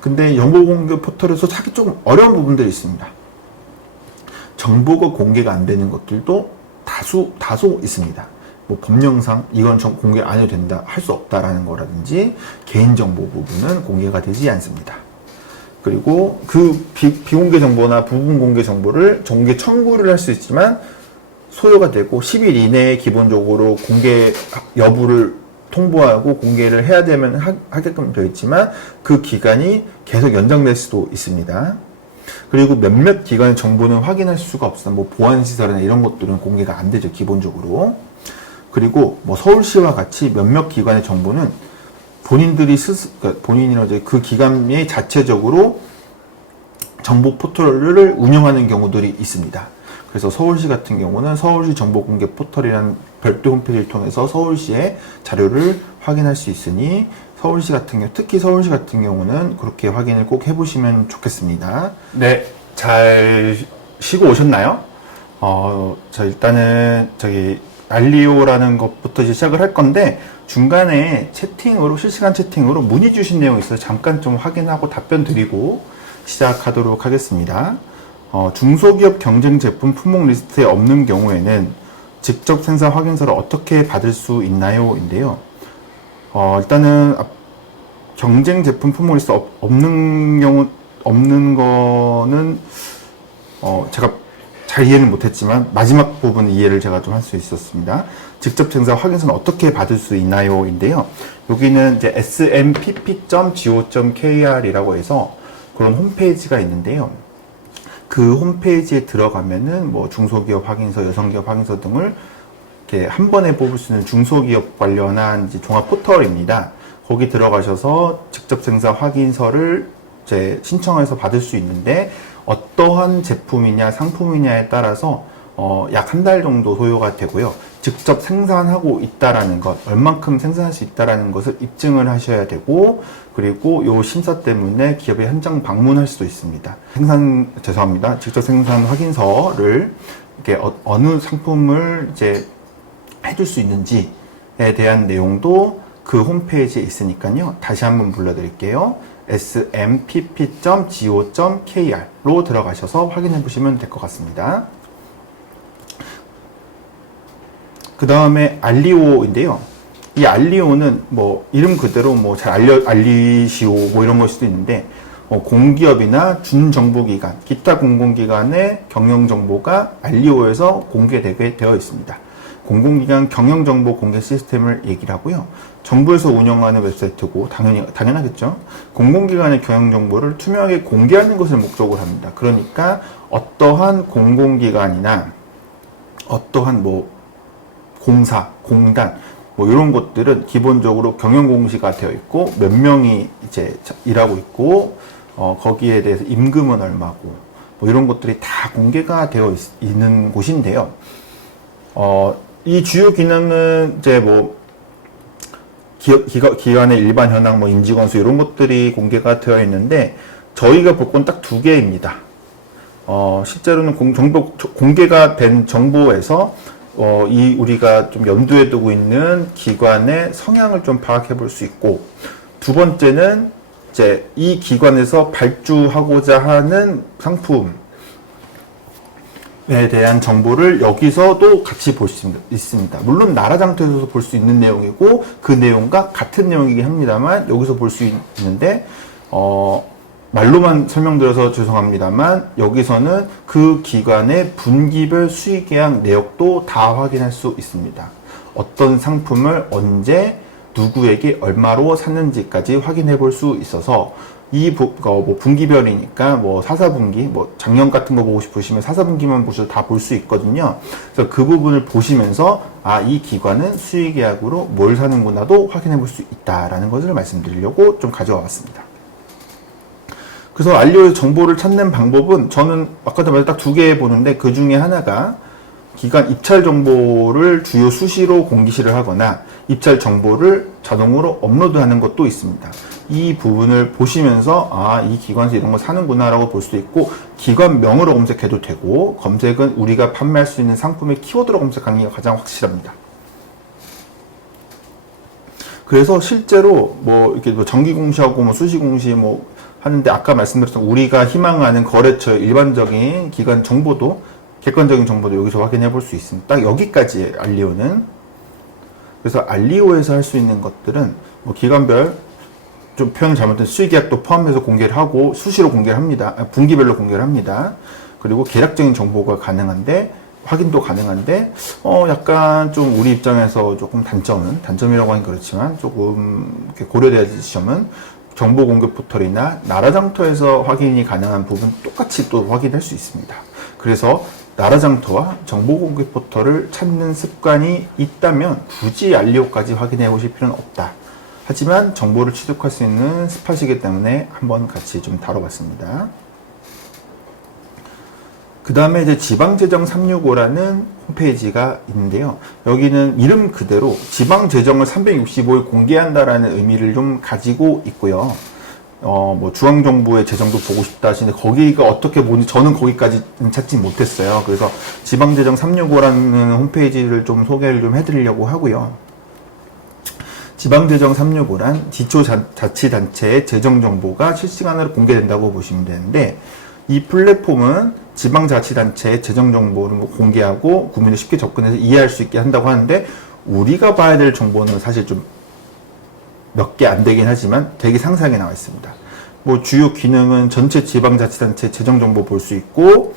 근데 정보공개 포털에서 찾기 조금 어려운 부분들이 있습니다. 정보가 공개가 안 되는 것들도 다소 있습니다. 뭐 법령상 이건 공개 안 해도 된다, 할 수 없다라는 거라든지 개인정보 부분은 공개가 되지 않습니다. 그리고 그 비공개 정보나 부분 공개 정보를 정계 청구를 할 수 있지만 소요가 되고 10일 이내에 기본적으로 공개 여부를 통보하고 공개를 해야 되면 하게끔 되어 있지만 그 기간이 계속 연장될 수도 있습니다. 그리고 몇몇 기관의 정보는 확인할 수가 없어요. 뭐 보안시설이나 이런 것들은 공개가 안 되죠, 기본적으로. 그리고 뭐 서울시와 같이 몇몇 기관의 정보는 본인들이 그러니까 본인이나 이제 그 기관이 자체적으로 정보 포털을 운영하는 경우들이 있습니다. 그래서 서울시 같은 경우는 서울시 정보공개 포털이라는 별도 홈페이지를 통해서 서울시의 자료를 확인할 수 있으니 서울시 같은 경우, 특히 서울시 같은 경우는 그렇게 확인을 꼭 해보시면 좋겠습니다. 네, 잘 쉬고 오셨나요? 저 일단은 알리오라는 것부터 이제 시작을 할 건데 중간에 채팅으로 실시간 채팅으로 문의 주신 내용이 있어서 잠깐 좀 확인하고 답변 드리고 시작하도록 하겠습니다. 중소기업 경쟁 제품 품목 리스트에 없는 경우에는 직접 생산 확인서를 어떻게 받을 수 있나요? 인데요. 일단은 경쟁 제품 품목 리스트 없는 거는 제가 잘 이해는 못했지만 마지막 부분 이해를 제가 좀 할 수 있었습니다. 직접 생산 확인서는 어떻게 받을 수 있나요? 인데요. 여기는 이제 smpp.go.kr이라고 해서 그런 홈페이지가 있는데요. 그 홈페이지에 들어가면은 뭐 중소기업 확인서, 여성기업 확인서 등을 이렇게 한 번에 뽑을 수 있는 중소기업 관련한 이제 종합 포털입니다. 거기 들어가셔서 직접 생산 확인서를 이제 신청해서 받을 수 있는데 어떠한 제품이냐 상품이냐에 따라서 약 한 달 정도 소요가 되고요. 직접 생산하고 있다라는 것, 얼만큼 생산할 수 있다라는 것을 입증을 하셔야 되고, 그리고 요 심사 때문에 기업의 현장 방문할 수도 있습니다. 직접 생산 확인서를 이렇게 어느 상품을 이제 해줄 수 있는지에 대한 내용도 그 홈페이지에 있으니까요. 다시 한번 불러드릴게요. smpp.go.kr로 들어가셔서 확인해 보시면 될 것 같습니다. 그 다음에 알리오인데요. 이 알리오는 뭐 이름 그대로 뭐 잘 알리시오 뭐 이런 걸 수도 있는데 공기업이나 준정보기관, 기타 공공기관의 경영정보가 알리오에서 공개되게 되어 있습니다. 공공기관 경영정보 공개 시스템을 얘기를 하고요. 정부에서 운영하는 웹사이트고 당연하겠죠. 공공기관의 경영정보를 투명하게 공개하는 것을 목적으로 합니다. 그러니까 어떠한 공공기관이나 어떠한 뭐 공사, 공단 뭐 이런 것들은 기본적으로 경영공시가 되어 있고 몇 명이 이제 일하고 있고 거기에 대해서 임금은 얼마고 뭐 이런 것들이 다 공개가 되어 있는 곳인데요. 이 주요 기능은 이제 뭐 기관의 일반 현황, 뭐 인지건수 이런 것들이 공개가 되어 있는데 저희가 볼 건 딱 두 개입니다. 실제로는 공개가 된 정보에서 우리가 좀 염두에 두고 있는 기관의 성향을 좀 파악해 볼 수 있고, 두 번째는 이제 이 기관에서 발주하고자 하는 상품에 대한 정보를 여기서도 같이 볼 수 있습니다. 물론 나라장터에서 볼 수 있는 내용이고 그 내용과 같은 내용이긴 합니다만 여기서 볼 수 있는데 말로만 설명드려서 죄송합니다만 여기서는 그 기관의 분기별 수익계약 내역도 다 확인할 수 있습니다. 어떤 상품을 언제 누구에게 얼마로 샀는지까지 확인해 볼 수 있어서 뭐 분기별이니까 뭐 4사분기 뭐 작년 같은 거 보고 싶으시면 4사분기만 보셔도 다 볼 수 있거든요. 그래서 그 부분을 보시면서 이 기관은 수익계약으로 뭘 사는구나도 확인해 볼 수 있다라는 것을 말씀드리려고 좀 가져와 봤습니다. 그래서 알리오의 정보를 찾는 방법은 저는 아까도 말했 딱 두 개 보는데 그 중에 하나가 기관 입찰 정보를 주요 수시로 공개시를 하거나 입찰 정보를 자동으로 업로드하는 것도 있습니다. 이 부분을 보시면서 이 기관에서 이런 거 사는구나 라고 볼 수도 있고 기관명으로 검색해도 되고 검색은 우리가 판매할 수 있는 상품의 키워드로 검색하는 게 가장 확실합니다. 그래서 실제로 뭐 이렇게 뭐 정기공시하고 뭐 수시공시 뭐 하는데 아까 말씀드렸던 우리가 희망하는 거래처의 일반적인 기관 정보도 객관적인 정보도 여기서 확인해 볼 수 있습니다. 딱 여기까지예요, 알리오는. 그래서 알리오에서 할 수 있는 것들은 뭐 기관별 좀 표현이 잘못된 수익계약도 포함해서 공개를 하고 수시로 공개를 합니다. 분기별로 공개를 합니다. 그리고 계략적인 정보가 가능한데 확인도 가능한데 약간 좀 우리 입장에서 조금 단점이라고 하긴 그렇지만 조금 이렇게 고려돼야 될 지점은 정보 공개 포털이나 나라장터에서 확인이 가능한 부분 똑같이 또 확인할 수 있습니다. 그래서 나라장터와 정보공개 포털을 찾는 습관이 있다면 굳이 알리오까지 확인해 보실 필요는 없다. 하지만 정보를 취득할 수 있는 스팟이기 때문에 한번 같이 좀 다뤄봤습니다. 그 다음에 이제 지방재정 365라는 홈페이지가 있는데요. 여기는 이름 그대로 지방재정을 365일 공개한다라는 의미를 좀 가지고 있고요. 뭐 중앙정부의 재정도 보고 싶다 하시는데 거기가 어떻게 보는지 저는 거기까지는 찾지 못했어요. 그래서 지방재정 365라는 홈페이지를 좀 소개를 좀 해드리려고 하고요. 지방재정 365란 지초자치단체의 재정정보가 실시간으로 공개된다고 보시면 되는데 이 플랫폼은 지방자치단체의 재정정보를 공개하고 국민이 쉽게 접근해서 이해할 수 있게 한다고 하는데 우리가 봐야 될 정보는 사실 좀 몇 개 안 되긴 하지만 되게 상세하게 나와 있습니다. 뭐 주요 기능은 전체 지방자치단체 재정정보 볼 수 있고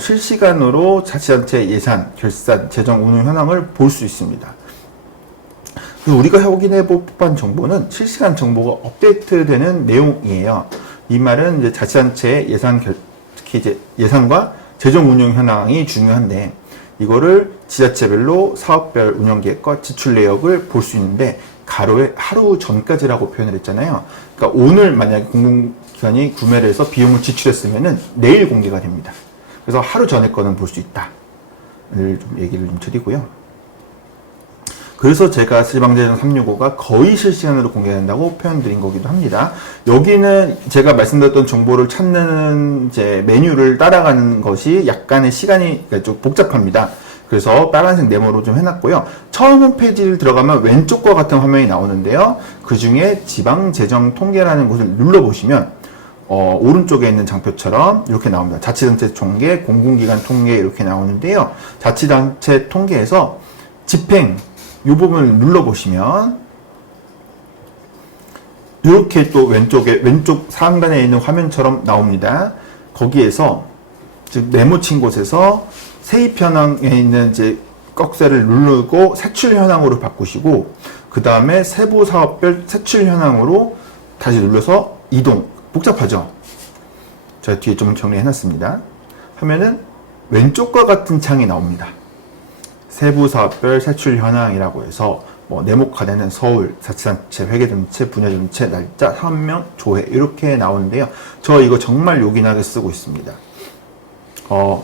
실시간으로 자치단체 예산, 결산, 재정 운영 현황을 볼 수 있습니다. 우리가 확인해 볼 법한 정보는 실시간 정보가 업데이트되는 내용이에요. 이 말은 이제 자치단체의 특히 이제 예산과 재정 운영 현황이 중요한데 이거를 지자체별로 사업별 운영 계획과 지출 내역을 볼 수 있는데 가로에 하루 전까지라고 표현을 했잖아요. 그러니까 오늘 만약에 공공기관이 구매를 해서 비용을 지출했으면은 내일 공개가 됩니다. 그래서 하루 전에 거는 볼 수 있다를 좀 얘기를 좀 드리고요. 그래서 제가 지방재정 365가 거의 실시간으로 공개된다고 표현드린 거기도 합니다. 여기는 제가 말씀드렸던 정보를 찾는 이제 메뉴를 따라가는 것이 약간의 시간이 좀 복잡합니다. 그래서 빨간색 네모로 좀 해놨고요. 처음 홈페이지를 들어가면 왼쪽과 같은 화면이 나오는데요. 그 중에 지방재정 통계라는 곳을 눌러보시면 오른쪽에 있는 장표처럼 이렇게 나옵니다. 자치단체 통계, 공공기관 통계 이렇게 나오는데요. 자치단체 통계에서 집행 이 부분을 눌러보시면 이렇게 또 왼쪽 상단에 있는 화면처럼 나옵니다. 거기에서 즉 네모친 곳에서 세입 현황에 있는 이제 꺽쇠를 누르고 세출 현황으로 바꾸시고 그 다음에 세부 사업별 세출 현황으로 다시 눌러서 이동. 복잡하죠? 제가 뒤에 좀 정리해놨습니다. 하면은 왼쪽과 같은 창이 나옵니다. 세부 사업별 세출 현황이라고 해서 뭐 네모칸에는 서울, 자치단체, 회계전체, 분야전체, 날짜, 사업명, 조회 이렇게 나오는데요. 저 이거 정말 요긴하게 쓰고 있습니다.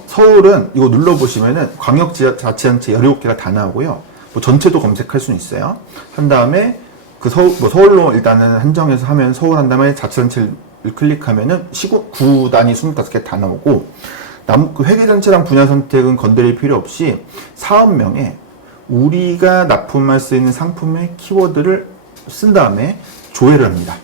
서울은 이거 눌러보시면은 광역자치단체 17개가 다 나오고요. 뭐 전체도 검색할 수는 있어요. 한 다음에 그 서울로 일단은 한정해서 하면 서울 한 다음에 자치단체를 클릭하면은 구단위 25개 다 나오고 그 회계전체랑 분야 선택은 건드릴 필요 없이 사업명에 우리가 납품할 수 있는 상품의 키워드를 쓴 다음에 조회를 합니다.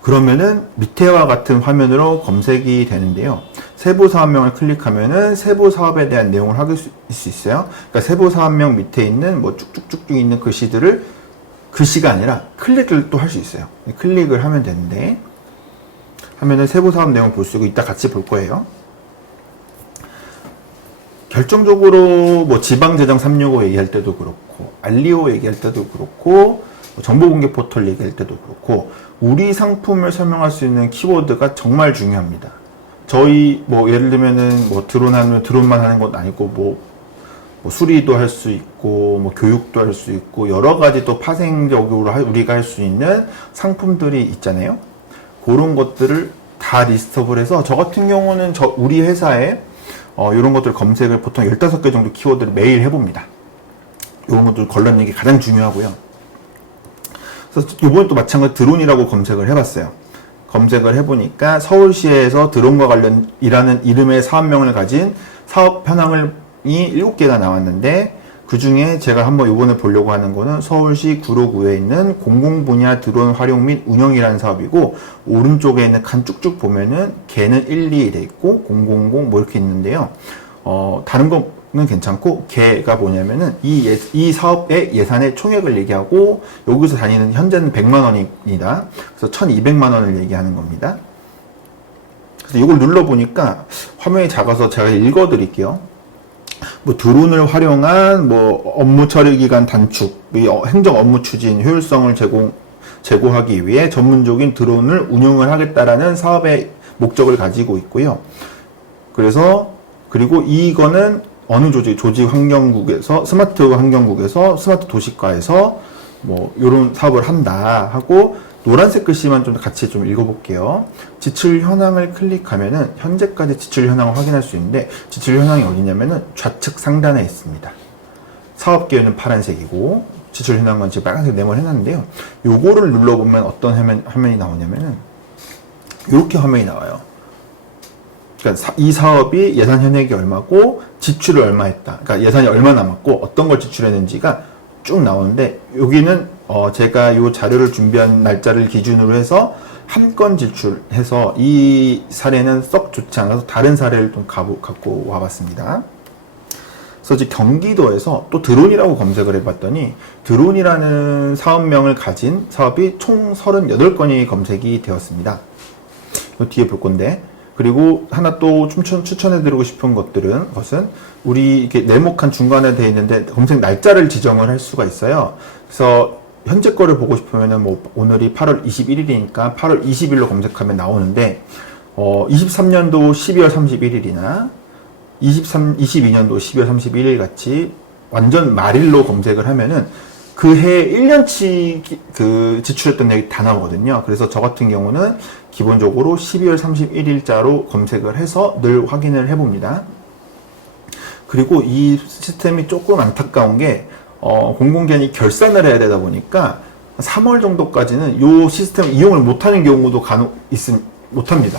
그러면은 밑에와 같은 화면으로 검색이 되는데요. 세부 사업명을 클릭하면은 세부 사업에 대한 내용을 확인할 수 있어요. 그러니까 세부 사업명 밑에 있는 뭐 쭉쭉쭉쭉 있는 글씨들을 글씨가 아니라 클릭을 또 할 수 있어요. 클릭을 하면 되는데 하면은 세부 사업 내용을 볼 수 있고 이따 같이 볼 거예요. 결정적으로 뭐 지방재정 365 얘기할 때도 그렇고 알리오 얘기할 때도 그렇고 정보공개 포털 얘기할 때도 그렇고 우리 상품을 설명할 수 있는 키워드가 정말 중요합니다. 저희 뭐 예를 들면은 뭐 드론만 하는 건 아니고 뭐 수리도 할 수 있고 뭐 교육도 할 수 있고 여러 가지 또 파생적으로 우리가 할 수 있는 상품들이 있잖아요. 그런 것들을 다 리스트업을 해서 저 같은 경우는 우리 회사에 이런 것들 검색을 보통 15개 정도 키워드를 매일 해봅니다. 이런 것들 걸러내는 게 가장 중요하고요. 그래서 이번에 또 마찬가지로 드론이라고 검색을 해봤어요. 검색을 해보니까 서울시에서 드론과 관련이라는 이름의 사업명을 가진 사업 현황이 7개가 나왔는데 그 중에 제가 한번 이번에 보려고 하는 거는 서울시 구로구에 있는 공공분야 드론 활용 및 운영이라는 사업이고 오른쪽에 있는 칸 쭉쭉 보면은 개는 1, 2 돼 있고 000 뭐 이렇게 있는데요. 다른 거는 괜찮고 개가 뭐냐면은 이 사업의 예산의 총액을 얘기하고 여기서 다니는 현재는 100만 원입니다. 그래서 1200만 원을 얘기하는 겁니다. 그래서 이걸 눌러보니까 화면이 작아서 제가 읽어드릴게요. 뭐 드론을 활용한 뭐 업무 처리 기간 단축, 행정 업무 추진 효율성을 제고하기 위해 전문적인 드론을 운용을 하겠다라는 사업의 목적을 가지고 있고요. 그래서 그리고 이거는 어느 조직 환경국에서, 스마트 환경국에서, 스마트 도시과에서 뭐 요런 사업을 한다 하고, 노란색 글씨만 좀 같이 좀 읽어볼게요. 지출 현황을 클릭하면은 현재까지 지출 현황을 확인할 수 있는데, 지출 현황이 어디냐면은 좌측 상단에 있습니다. 사업 계획은 파란색이고 지출 현황은 지금 빨간색 네모를 해놨는데요. 요거를 눌러보면 어떤 화면이 나오냐면은 이렇게 화면이 나와요. 그러니까 이 사업이 예산 현액이 얼마고 지출을 얼마 했다. 그러니까 예산이 얼마 남았고 어떤 걸 지출했는지가 쭉 나오는데, 여기는 제가 요 자료를 준비한 날짜를 기준으로 해서 한 건 지출해서, 이 사례는 썩 좋지 않아서 다른 사례를 좀 갖고 와봤습니다. 그래서 이제 경기도에서 또 드론이라고 검색을 해봤더니 드론이라는 사업명을 가진 사업이 총 38건이 검색이 되었습니다. 이 뒤에 볼 건데, 그리고 하나 또 추천해드리고 싶은 것은 우리 이렇게 네모칸 중간에 되어 있는데 검색 날짜를 지정을 할 수가 있어요. 그래서 현재 거를 보고 싶으면은 뭐 오늘이 8월 21일이니까 8월 20일로 검색하면 나오는데, 23년도 12월 31일이나 22년도 12월 31일 같이 완전 말일로 검색을 하면은 그 해 1년치 그 지출했던 내역이 다 나오거든요. 그래서 저 같은 경우는 기본적으로 12월 31일자로 검색을 해서 늘 확인을 해봅니다. 그리고 이 시스템이 조금 안타까운 게, 공공기관이 결산을 해야 되다 보니까 3월 정도까지는 이 시스템을 이용을 못하는 경우도 못합니다.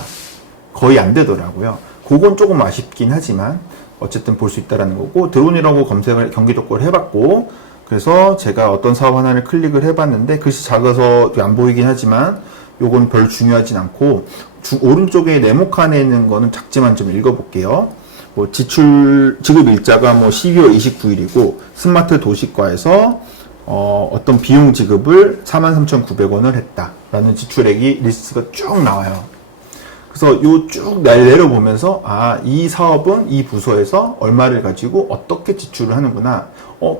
거의 안 되더라고요. 그건 조금 아쉽긴 하지만 어쨌든 볼 수 있다는 거고, 드론이라고 검색을 경기도 걸 해봤고, 그래서 제가 어떤 사업 하나를 클릭을 해봤는데 글씨 작아서 안 보이긴 하지만 요건 별 중요하진 않고, 오른쪽에 네모칸에 있는 거는 작지만 좀 읽어볼게요. 뭐 지급 일자가 뭐 12월 29일이고 스마트 도시과에서 어떤 비용 지급을 43,900원을 했다라는 지출액이 리스트가 쭉 나와요. 그래서 요 쭉 내려보면서, 이 사업은 이 부서에서 얼마를 가지고 어떻게 지출을 하는구나.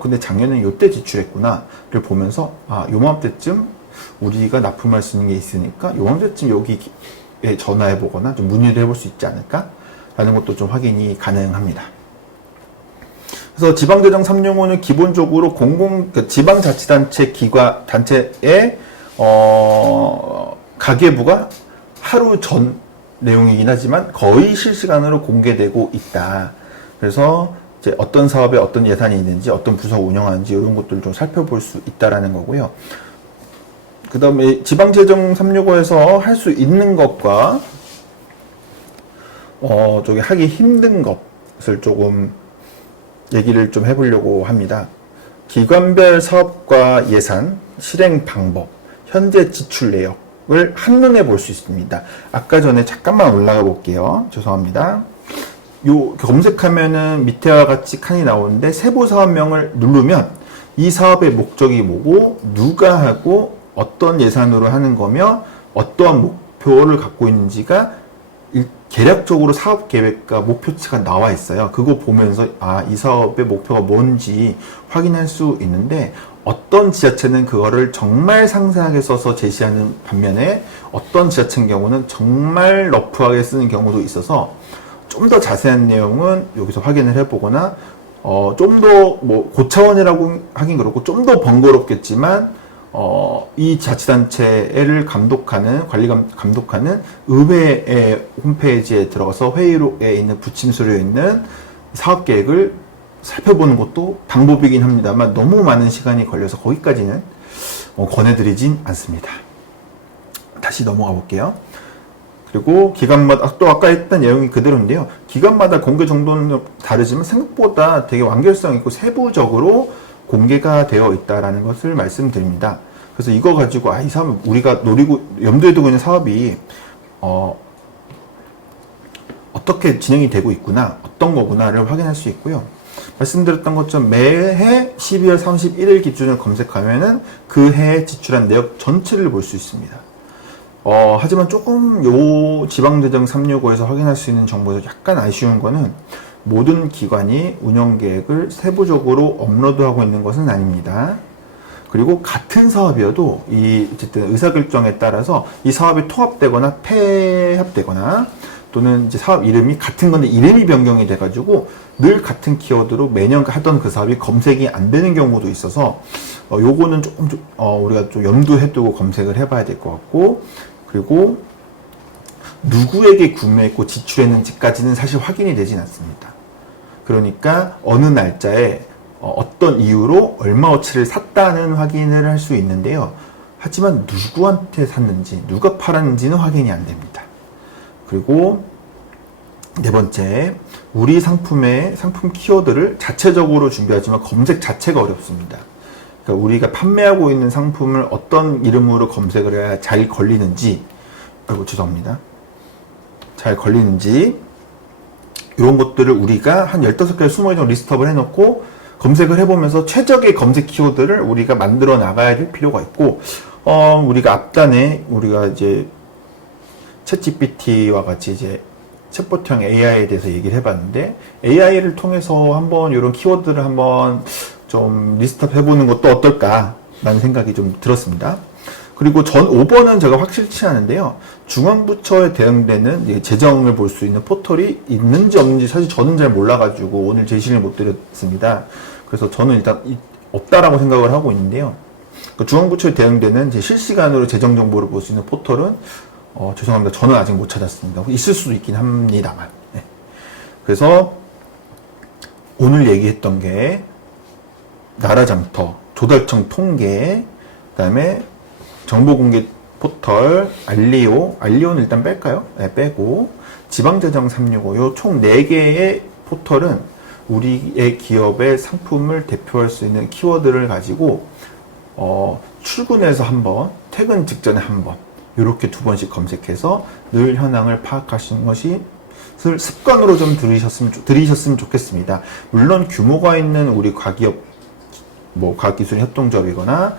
근데 작년에 요때 지출했구나를 보면서, 요맘때쯤 우리가 납품할 수 있는 게 있으니까 요맘때쯤 여기에 전화해 보거나 좀 문의를 해볼 수 있지 않을까? 라는 것도 좀 확인이 가능합니다. 그래서 지방재정 3용호는 기본적으로 지방자치단체 단체의 가계부가 하루 전 내용이긴 하지만 거의 실시간으로 공개되고 있다. 그래서 이제 어떤 사업에 어떤 예산이 있는지, 어떤 부서가 운영하는지 이런 것들을 좀 살펴볼 수 있다라는 거고요. 그 다음에 지방재정 365에서 할 수 있는 것과 저기 하기 힘든 것을 조금 얘기를 좀 해보려고 합니다. 기관별 사업과 예산, 실행 방법, 현재 지출 내역을 한눈에 볼 수 있습니다. 아까 전에 잠깐만 올라가 볼게요. 죄송합니다. 요 검색하면은 밑에와 같이 칸이 나오는데 세부 사업명을 누르면 이 사업의 목적이 뭐고 누가 하고 어떤 예산으로 하는 거며 어떠한 목표를 갖고 있는지가 개략적으로 사업 계획과 목표치가 나와 있어요. 그거 보면서 이 사업의 목표가 뭔지 확인할 수 있는데, 어떤 지자체는 그거를 정말 상세하게 써서 제시하는 반면에 어떤 지자체인 경우는 정말 러프하게 쓰는 경우도 있어서 좀 더 자세한 내용은 여기서 확인을 해보거나, 좀 더 뭐 고차원이라고 하긴 그렇고 좀 더 번거롭겠지만 이 자치단체를 감독하는 의회의 홈페이지에 들어가서 회의록에 있는 부침수로에 있는 사업계획을 살펴보는 것도 방법이긴 합니다만 너무 많은 시간이 걸려서 거기까지는 권해드리진 않습니다. 다시 넘어가 볼게요. 그리고 기관마다 또 아까 했던 내용이 그대로인데요. 기관마다 공개 정도는 다르지만 생각보다 되게 완결성 있고 세부적으로 공개가 되어 있다는 것을 말씀드립니다. 그래서 이거 가지고 이 사업 우리가 염두에 두고 있는 사업이 어떻게 진행이 되고 있구나, 어떤 거구나를 확인할 수 있고요. 말씀드렸던 것처럼 매해 12월 31일 기준을 검색하면은 그 해에 지출한 내역 전체를 볼 수 있습니다. 하지만 조금 요 지방재정 365에서 확인할 수 있는 정보에서 약간 아쉬운 거는 모든 기관이 운영계획을 세부적으로 업로드하고 있는 것은 아닙니다. 그리고 같은 사업이어도 어쨌든 의사결정에 따라서 이 사업이 통합되거나 폐합되거나 또는 이제 사업 이름이 같은 건데 이름이 변경이 돼가지고 늘 같은 키워드로 매년 하던 그 사업이 검색이 안 되는 경우도 있어서 요거는 조금 우리가 좀 염두에 두고 검색을 해봐야 될 것 같고, 그리고 누구에게 구매했고 지출했는지까지는 사실 확인이 되진 않습니다. 그러니까 어느 날짜에 어떤 이유로 얼마어치를 샀다는 확인을 할 수 있는데요. 하지만 누구한테 샀는지, 누가 팔았는지는 확인이 안 됩니다. 그리고 네 번째, 우리 상품의 상품 키워드를 자체적으로 준비하지만 검색 자체가 어렵습니다. 그러니까 우리가 판매하고 있는 상품을 어떤 이름으로 검색을 해야 잘 걸리는지, 죄송합니다. 잘 걸리는지, 이런 것들을 우리가 한 15개, 20개 정도 리스트업을 해놓고 검색을 해보면서 최적의 검색 키워드를 우리가 만들어 나가야 될 필요가 있고, 우리가 앞단에 우리가 이제 챗GPT와 같이 이제 챗봇형 AI에 대해서 얘기를 해봤는데, AI를 통해서 한번 이런 키워드를 한번 좀 리스트업 해보는 것도 어떨까라는 생각이 좀 들었습니다. 그리고 전 5번은 제가 확실치 않은데요. 중앙부처에 대응되는 재정을 볼 수 있는 포털이 있는지 없는지 사실 저는 잘 몰라가지고 오늘 제시를 못 드렸습니다. 그래서 저는 일단 없다라고 생각을 하고 있는데요. 중앙부처에 대응되는 실시간으로 재정 정보를 볼 수 있는 포털은 죄송합니다. 저는 아직 못 찾았습니다. 있을 수도 있긴 합니다만. 네. 그래서 오늘 얘기했던 게 나라장터, 조달청 통계, 그 다음에 정보공개 포털, 알리오는 일단 뺄까요? 네, 빼고, 지방재정 365, 요 총 4개의 포털은 우리의 기업의 상품을 대표할 수 있는 키워드를 가지고, 출근해서 한 번, 퇴근 직전에 한 번, 이렇게 2번씩 검색해서 늘 현황을 파악하시는 것이 습관으로 좀 들이셨으면 좋겠습니다. 물론 규모가 있는 우리 과기업, 과학기술협동조합이거나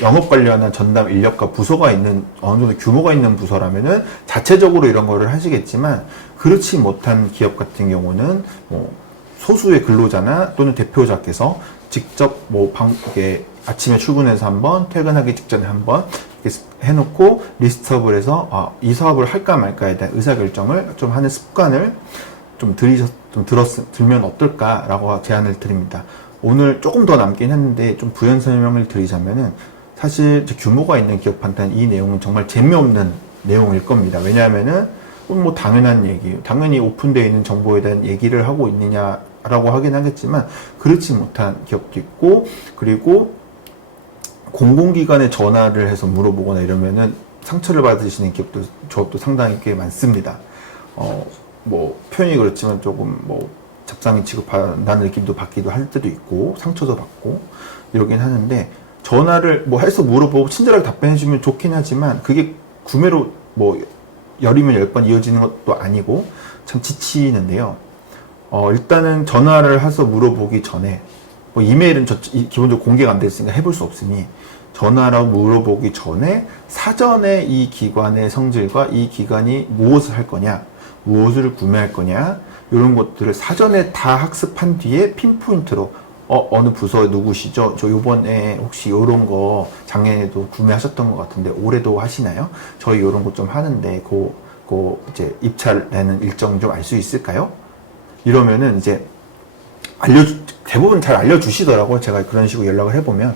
영업 관련한 전담 인력과 부서가 있는 어느 정도 규모가 있는 부서라면은 자체적으로 이런 거를 하시겠지만, 그렇지 못한 기업 같은 경우는 소수의 근로자나 또는 대표자께서 직접 이렇게 아침에 출근해서 한번, 퇴근하기 직전에 한번 이렇게 해놓고 리스트업을 해서 이 사업을 할까 말까에 대한 의사결정을 좀 하는 습관을 들면 어떨까라고 제안을 드립니다. 오늘 조금 더 남긴 했는데 좀 부연 설명을 드리자면은, 사실 규모가 있는 기업한테는 이 내용은 정말 재미없는 내용일 겁니다. 왜냐하면은 당연한 얘기, 당연히 오픈되어 있는 정보에 대한 얘기를 하고 있느냐라고 하긴 하겠지만 그렇지 못한 기업도 있고, 그리고 공공기관에 전화를 해서 물어보거나 이러면은 상처를 받으시는 조합도 상당히 꽤 많습니다. 표현이 그렇지만 조금 잡상히 취급한다는 느낌도 받기도 할 때도 있고, 상처도 받고, 이러긴 하는데, 전화를 해서 물어보고 친절하게 답변해주면 좋긴 하지만, 그게 구매로 10이면 10번 이어지는 것도 아니고, 참 지치는데요. 일단은 전화를 해서 물어보기 전에, 이메일은 기본적으로 공개가 안 됐으니까 해볼 수 없으니, 전화로 물어보기 전에 사전에 이 기관의 성질과 이 기관이 무엇을 할 거냐, 무엇을 구매할 거냐, 이런 것들을 사전에 다 학습한 뒤에 핀포인트로 어느 부서 누구시죠? 저 요번에 혹시 요런 거 작년에도 구매하셨던 것 같은데 올해도 하시나요? 저희 요런 거 좀 하는데 이제 입찰되는 일정 좀 알 수 있을까요? 이러면은 이제 대부분 잘 알려주시더라고요. 제가 그런 식으로 연락을 해보면.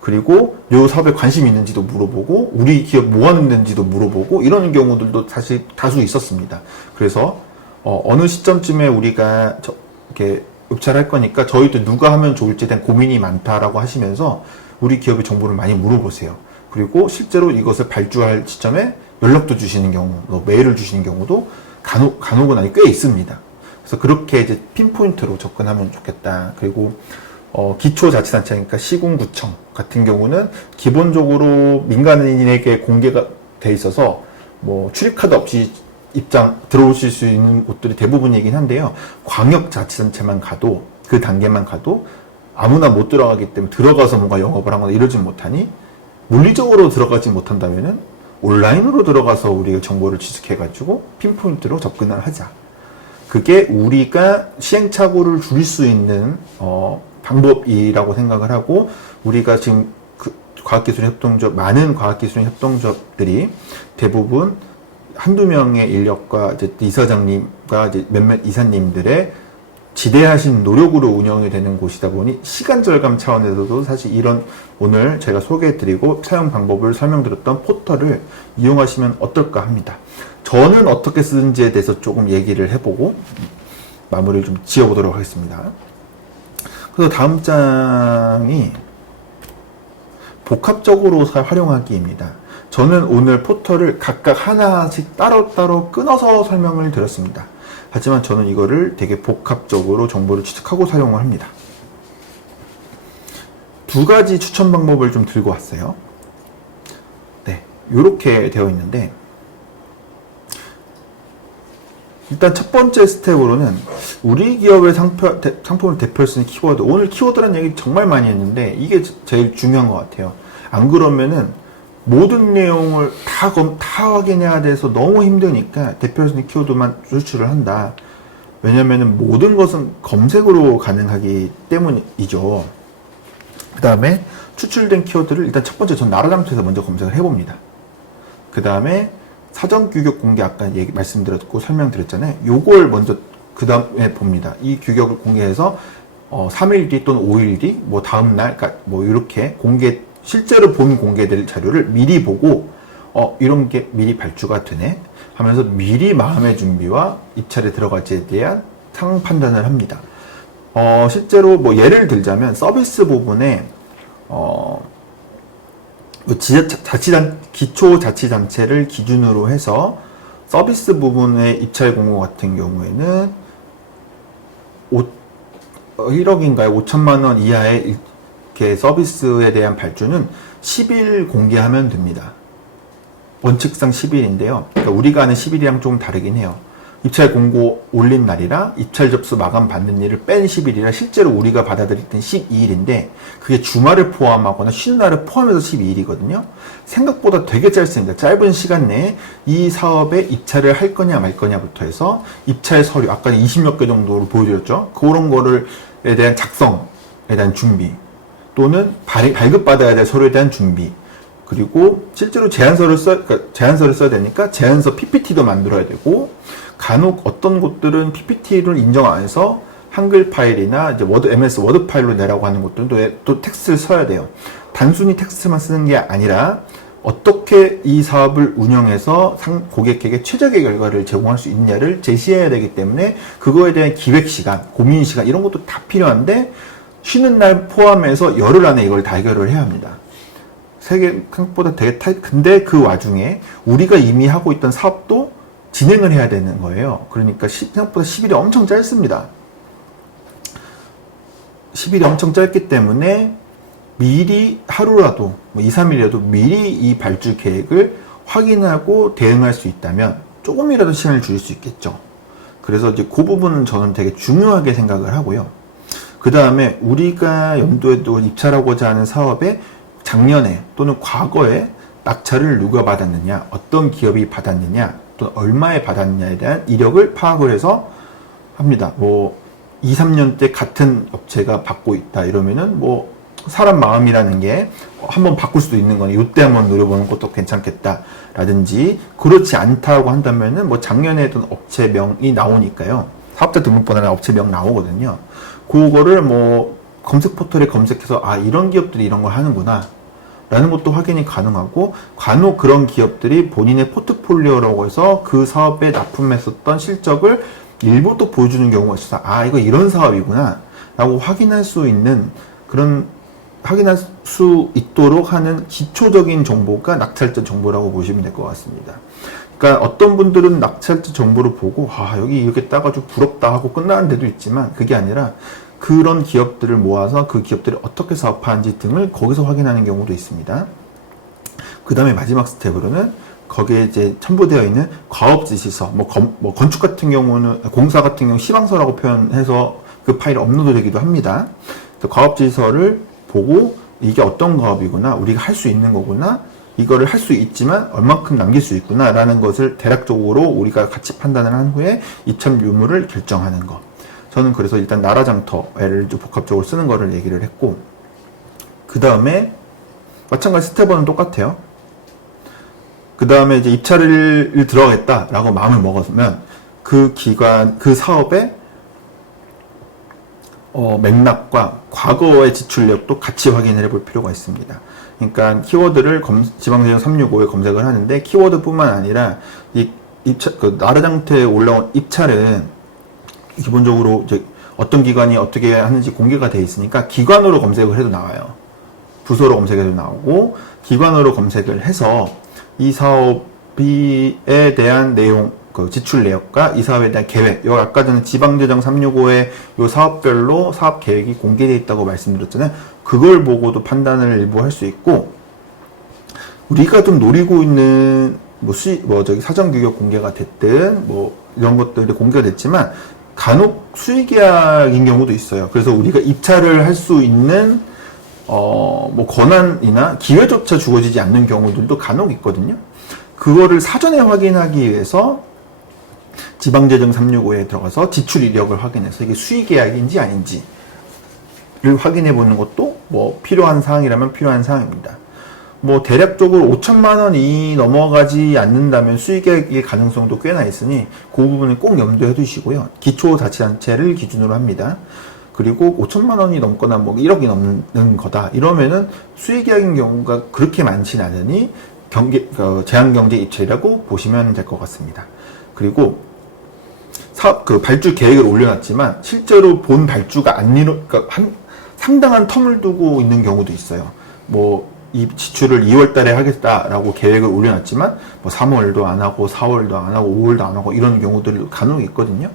그리고 요 사업에 관심 있는지도 물어보고, 우리 기업 뭐 하는지도 물어보고, 이러는 경우들도 사실 다수 있었습니다. 그래서 어느 시점쯤에 우리가 이렇게 입찰할 거니까 저희도 누가 하면 좋을지에 대한 고민이 많다라고 하시면서 우리 기업의 정보를 많이 물어보세요. 그리고 실제로 이것을 발주할 시점에 연락도 주시는 경우, 메일을 주시는 경우도 간혹은 아니 꽤 있습니다. 그래서 그렇게 이제 핀포인트로 접근하면 좋겠다. 그리고 기초자치단체니까 시군구청 같은 경우는 기본적으로 민간인에게 공개가 돼 있어서 출입카드 없이 들어오실 수 있는 곳들이 대부분이긴 한데요. 광역자치단체만 가도, 그 단계만 가도 아무나 못 들어가기 때문에 들어가서 뭔가 영업을 하거나 이러지 못하니, 물리적으로 들어가지 못한다면은 온라인으로 들어가서 우리가 정보를 취득해가지고 핀포인트로 접근을 하자. 그게 우리가 시행착오를 줄일 수 있는 방법이라고 생각을 하고, 우리가 지금 많은 과학기술 협동조합들이 대부분 한두 명의 인력과 이제 이사장님과 이제 몇몇 이사님들의 지대하신 노력으로 운영이 되는 곳이다 보니 시간 절감 차원에서도 사실 이런 오늘 제가 소개해드리고 사용 방법을 설명드렸던 포털을 이용하시면 어떨까 합니다. 저는 어떻게 쓰는지에 대해서 조금 얘기를 해보고 마무리를 좀 지어보도록 하겠습니다. 그래서 다음 장이 복합적으로 활용하기입니다. 저는 오늘 포털을 각각 하나씩 따로따로 끊어서 설명을 드렸습니다. 하지만 저는 이거를 되게 복합적으로 정보를 취득하고 사용을 합니다. 두 가지 추천 방법을 좀 들고 왔어요. 네, 이렇게 되어 있는데 일단 첫 번째 스텝으로는 우리 기업의 상품을 대표할 수 있는 키워드. 오늘 키워드라는 얘기 정말 많이 했는데 이게 제일 중요한 것 같아요. 안 그러면은 모든 내용을 다 확인해야 돼서 너무 힘드니까 대표할 수 있는 키워드만 추출을 한다. 왜냐면은 모든 것은 검색으로 가능하기 때문이죠. 그 다음에 추출된 키워드를 일단 첫 번째 전 나라장터에서 먼저 검색을 해봅니다. 그 다음에 사전 규격 공개 아까 말씀드렸고 설명드렸잖아요. 요걸 먼저 그 다음에 봅니다. 이 규격을 공개해서 3일 뒤 또는 5일 뒤, 뭐 다음날, 그러니까 뭐 이렇게 실제로 본 공개될 자료를 미리 보고 이런 게 미리 발주가 되네 하면서 미리 마음의 준비와 입찰에 들어갈지에 대한 상황 판단을 합니다. 실제로 뭐 예를 들자면 서비스 부분에 기초자치단체를 기준으로 해서 서비스 부분의 입찰 공고 같은 경우에는 1억인가요? 5천만 원 이하의 이렇게 서비스에 대한 발주는 10일 공개하면 됩니다. 원칙상 10일인데요. 그러니까 우리가 아는 10일이랑 좀 다르긴 해요. 입찰 공고 올린 날이라 입찰 접수 마감 받는 일을 뺀 10일이라 실제로 우리가 받아들일 땐 12일인데 그게 주말을 포함하거나 쉬는 날을 포함해서 12일이거든요. 생각보다 되게 짧습니다. 짧은 시간 내에 이 사업에 입찰을 할 거냐 말 거냐부터 해서 입찰 서류, 아까 20몇 개 정도로 보여드렸죠. 그런 거를에 대한 작성에 대한 준비 또는 발급받아야 될 서류에 대한 준비 그리고 실제로 제안서를 써야 되니까 제안서 PPT도 만들어야 되고 간혹 어떤 곳들은 PPT를 인정 안 해서 한글 파일이나 이제 MS 워드 파일로 내라고 하는 곳들도 또 텍스트를 써야 돼요. 단순히 텍스트만 쓰는 게 아니라 어떻게 이 사업을 운영해서 고객에게 최적의 결과를 제공할 수 있느냐를 제시해야 되기 때문에 그거에 대한 기획 시간, 고민 시간 이런 것도 다 필요한데 쉬는 날 포함해서 열흘 안에 이걸 다 해결을 해야 합니다. 생각보다 되게 근데 그 와중에 우리가 이미 하고 있던 사업도 진행을 해야 되는 거예요. 그러니까 생각보다 10일이 엄청 짧습니다. 10일이 엄청 짧기 때문에 미리 하루라도 2, 3일이라도 미리 이 발주 계획을 확인하고 대응할 수 있다면 조금이라도 시간을 줄일 수 있겠죠. 그래서 이제 그 부분은 저는 되게 중요하게 생각을 하고요. 그 다음에 우리가 염두에 두고 입찰하고자 하는 사업에 작년에 또는 과거에 낙찰을 누가 받았느냐, 어떤 기업이 받았느냐, 또는 얼마에 받았느냐에 대한 이력을 파악을 해서 합니다. 뭐 2, 3년 때 같은 업체가 받고 있다 이러면은 뭐 사람 마음이라는 게 한번 바꿀 수도 있는 거니 이때 한번 노려보는 것도 괜찮겠다라든지 그렇지 않다고 한다면은 뭐 작년에 했던 업체명이 나오니까요. 사업자 등록번호나 업체명 나오거든요. 그거를 뭐 검색 포털에 검색해서 이런 기업들이 이런 걸 하는구나 라는 것도 확인이 가능하고 간혹 그런 기업들이 본인의 포트폴리오라고 해서 그 사업에 납품했었던 실적을 일부 또 보여주는 경우가 있어서 이거 이런 사업이구나 라고 확인할 수 있도록 하는 기초적인 정보가 낙찰자 정보라고 보시면 될 것 같습니다. 그러니까 어떤 분들은 낙찰자 정보를 보고 여기 이렇게 따가지고 부럽다 하고 끝나는 데도 있지만 그게 아니라 그런 기업들을 모아서 그 기업들이 어떻게 사업하는지 등을 거기서 확인하는 경우도 있습니다. 그 다음에 마지막 스텝으로는 거기에 이제 첨부되어 있는 과업지시서, 건축 같은 경우는, 공사 같은 경우 시방서라고 표현해서 그 파일이 업로드 되기도 합니다. 과업지시서를 보고 이게 어떤 과업이구나, 우리가 할 수 있는 거구나, 이거를 할 수 있지만 얼만큼 남길 수 있구나 라는 것을 대략적으로 우리가 같이 판단을 한 후에 입찰 유무를 결정하는 것. 저는 그래서 일단 나라장터를 좀 복합적으로 쓰는 거를 얘기를 했고 그 다음에 마찬가지 스텝 1은 똑같아요. 그 다음에 이제 입찰을 들어가겠다라고 마음을 먹었으면 그 기관, 그 사업의 맥락과 과거의 지출 내역도 같이 확인해 볼 필요가 있습니다. 그러니까 키워드를 지방세정 365에 검색을 하는데 키워드뿐만 아니라 이 입찰, 그 나라장터에 올라온 입찰은 기본적으로 이제 어떤 기관이 어떻게 하는지 공개가 되어 있으니까 기관으로 검색을 해도 나와요. 부서로 검색해도 나오고 기관으로 검색을 해서 이 사업에 대한 내용, 그 지출 내역과 이 사업에 대한 계획, 요 아까 전에 지방재정 365에 요 사업별로 사업 계획이 공개되어 있다고 말씀드렸잖아요. 그걸 보고도 판단을 일부 할 수 있고, 우리가 좀 노리고 있는 사전 규격 공개가 됐든 이런 것들이 공개가 됐지만 간혹 수의계약인 경우도 있어요. 그래서 우리가 입찰을 할 수 있는 권한이나 기회조차 주어지지 않는 경우들도 간혹 있거든요. 그거를 사전에 확인하기 위해서 지방재정 365에 들어가서 지출 이력을 확인해서 이게 수의계약인지 아닌지를 확인해 보는 것도 필요한 사항이라면 필요한 사항입니다. 대략적으로 5천만 원이 넘어가지 않는다면 수의계약의 가능성도 꽤나 있으니 그 부분을 꼭 염두에 두시고요. 기초자치단체를 기준으로 합니다. 그리고 5천만 원이 넘거나 1억이 넘는 거다 이러면은 수의계약인 경우가 그렇게 많지는 않으니 제한경제 입찰이라고 보시면 될 것 같습니다. 그리고 발주 계획을 올려놨지만 실제로 본 발주가 상당한 텀을 두고 있는 경우도 있어요. 이 지출을 2월 달에 하겠다라고 계획을 올려놨지만 3월도 안 하고 4월도 안 하고 5월도 안 하고 이런 경우들이 간혹 있거든요.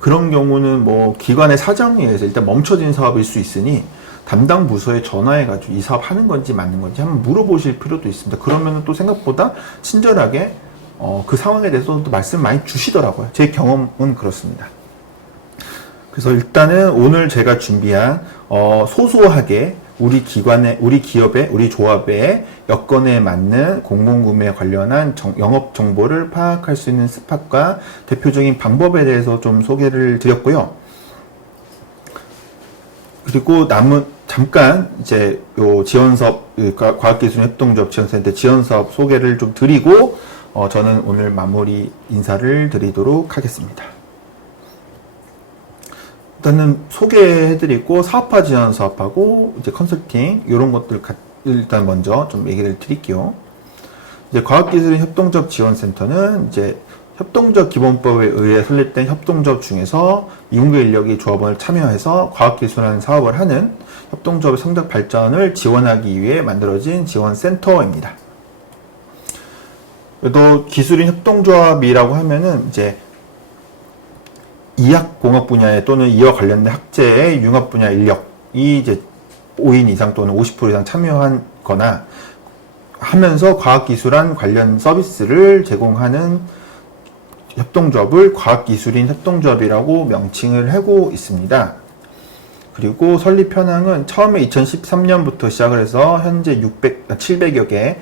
그런 경우는 기관의 사정에 의해서 일단 멈춰진 사업일 수 있으니 담당 부서에 전화해가지고 이 사업 하는 건지 맞는 건지 한번 물어보실 필요도 있습니다. 그러면 또 생각보다 친절하게 그 상황에 대해서 또 말씀 많이 주시더라고요. 제 경험은 그렇습니다. 그래서 일단은 오늘 제가 준비한 소소하게 우리 기업의, 우리 조합의 여건에 맞는 공공구매 관련한 영업 정보를 파악할 수 있는 스팟과 대표적인 방법에 대해서 좀 소개를 드렸고요. 그리고 잠깐 이제 요 지원사업, 과학기술협동조합 지원센터 지원사업 소개를 좀 드리고 저는 오늘 마무리 인사를 드리도록 하겠습니다. 일단은 소개해드리고 사업화 지원 사업하고 이제 컨설팅 이런 것들 일단 먼저 좀 얘기를 드릴게요. 이제 과학기술인 협동조합 지원센터는 이제 협동조합 기본법에 의해 설립된 협동조합 중에서 이공계 인력이 조합원을 참여해서 과학기술하는 사업을 하는 협동조합의 성장 발전을 지원하기 위해 만들어진 지원센터입니다. 그래도 기술인 협동조합이라고 하면은 이제 이학공학 분야에 또는 이와 관련된 학제의 융합 분야 인력이 이제 5인 이상 또는 50% 이상 참여하거나 하면서 과학기술한 관련 서비스를 제공하는 협동조합을 과학기술인 협동조합이라고 명칭을 하고 있습니다. 그리고 설립 현황은 처음에 2013년부터 시작을 해서 현재 700여 개의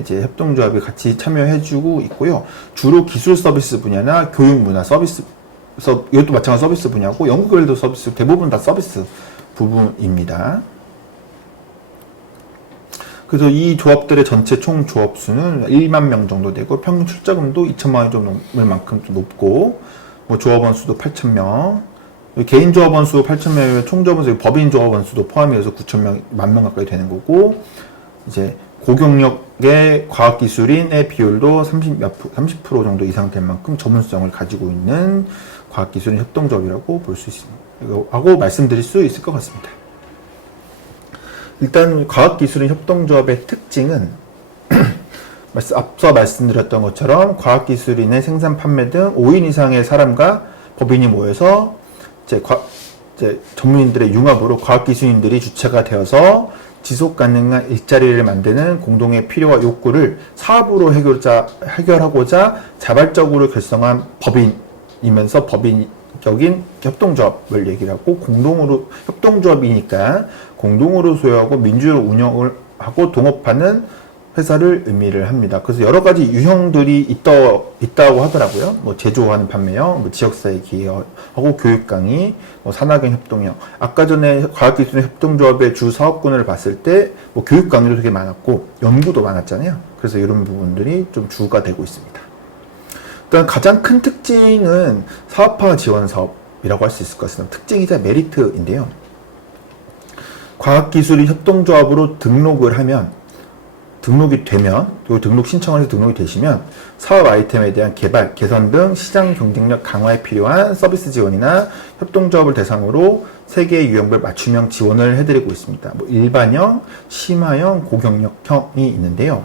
이제 협동조합이 같이 참여해주고 있고요. 주로 기술 서비스 분야나 교육 문화 서비스, 이것도 마찬가지 서비스 분야고 연구결도 서비스, 대부분 다 서비스 부분입니다. 그래서 이 조합들의 전체 총 조합 수는 1만 명 정도 되고 평균 출자금도 2천만 원 정도 넘을 만큼 좀 높고 조합원 수도 8,000명, 개인 조합원 수 8,000명이면 총 조합원 수, 법인 조합원 수도 포함해서 9,000명, 10,000명 가까이 되는 거고, 이제 고경력의 과학기술인의 비율도 30% 정도 이상 될 만큼 전문성을 가지고 있는 과학기술인 협동조합이라고 볼 수 있습니다. 하고 말씀드릴 수 있을 것 같습니다. 일단 과학기술인 협동조합의 특징은 앞서 말씀드렸던 것처럼 과학기술인의 생산, 판매 등 5인 이상의 사람과 법인이 모여서 이제 전문인들의 융합으로 과학기술인들이 주체가 되어서 지속 가능한 일자리를 만드는 공동의 필요와 욕구를 사업으로 해결하고자 자발적으로 결성한 법인이면서 법인적인 협동조합을 얘기를 하고, 협동조합이니까 공동으로 소유하고 민주로 운영을 하고 동업하는 회사를 의미를 합니다. 그래서 여러 가지 유형들이 있다고 하더라고요. 뭐 제조하는 판매형, 뭐 지역사회 기여하고 교육 강의, 뭐 산학연 협동형. 아까 전에 과학기술 협동조합의 주 사업군을 봤을 때 뭐 교육 강의도 되게 많았고 연구도 많았잖아요. 그래서 이런 부분들이 좀 주가 되고 있습니다. 일단 가장 큰 특징은 사업화 지원 사업이라고 할 수 있을 것 같습니다. 특징이자 메리트인데요. 과학기술이 협동조합으로 등록을 하면, 등록이 되면, 그리고 등록 신청을 해서 등록이 되시면 사업 아이템에 대한 개발, 개선 등 시장 경쟁력 강화에 필요한 서비스 지원이나 협동조합을 대상으로 3개의 유형별 맞춤형 지원을 해드리고 있습니다. 뭐 일반형, 심화형, 고경력형이 있는데요.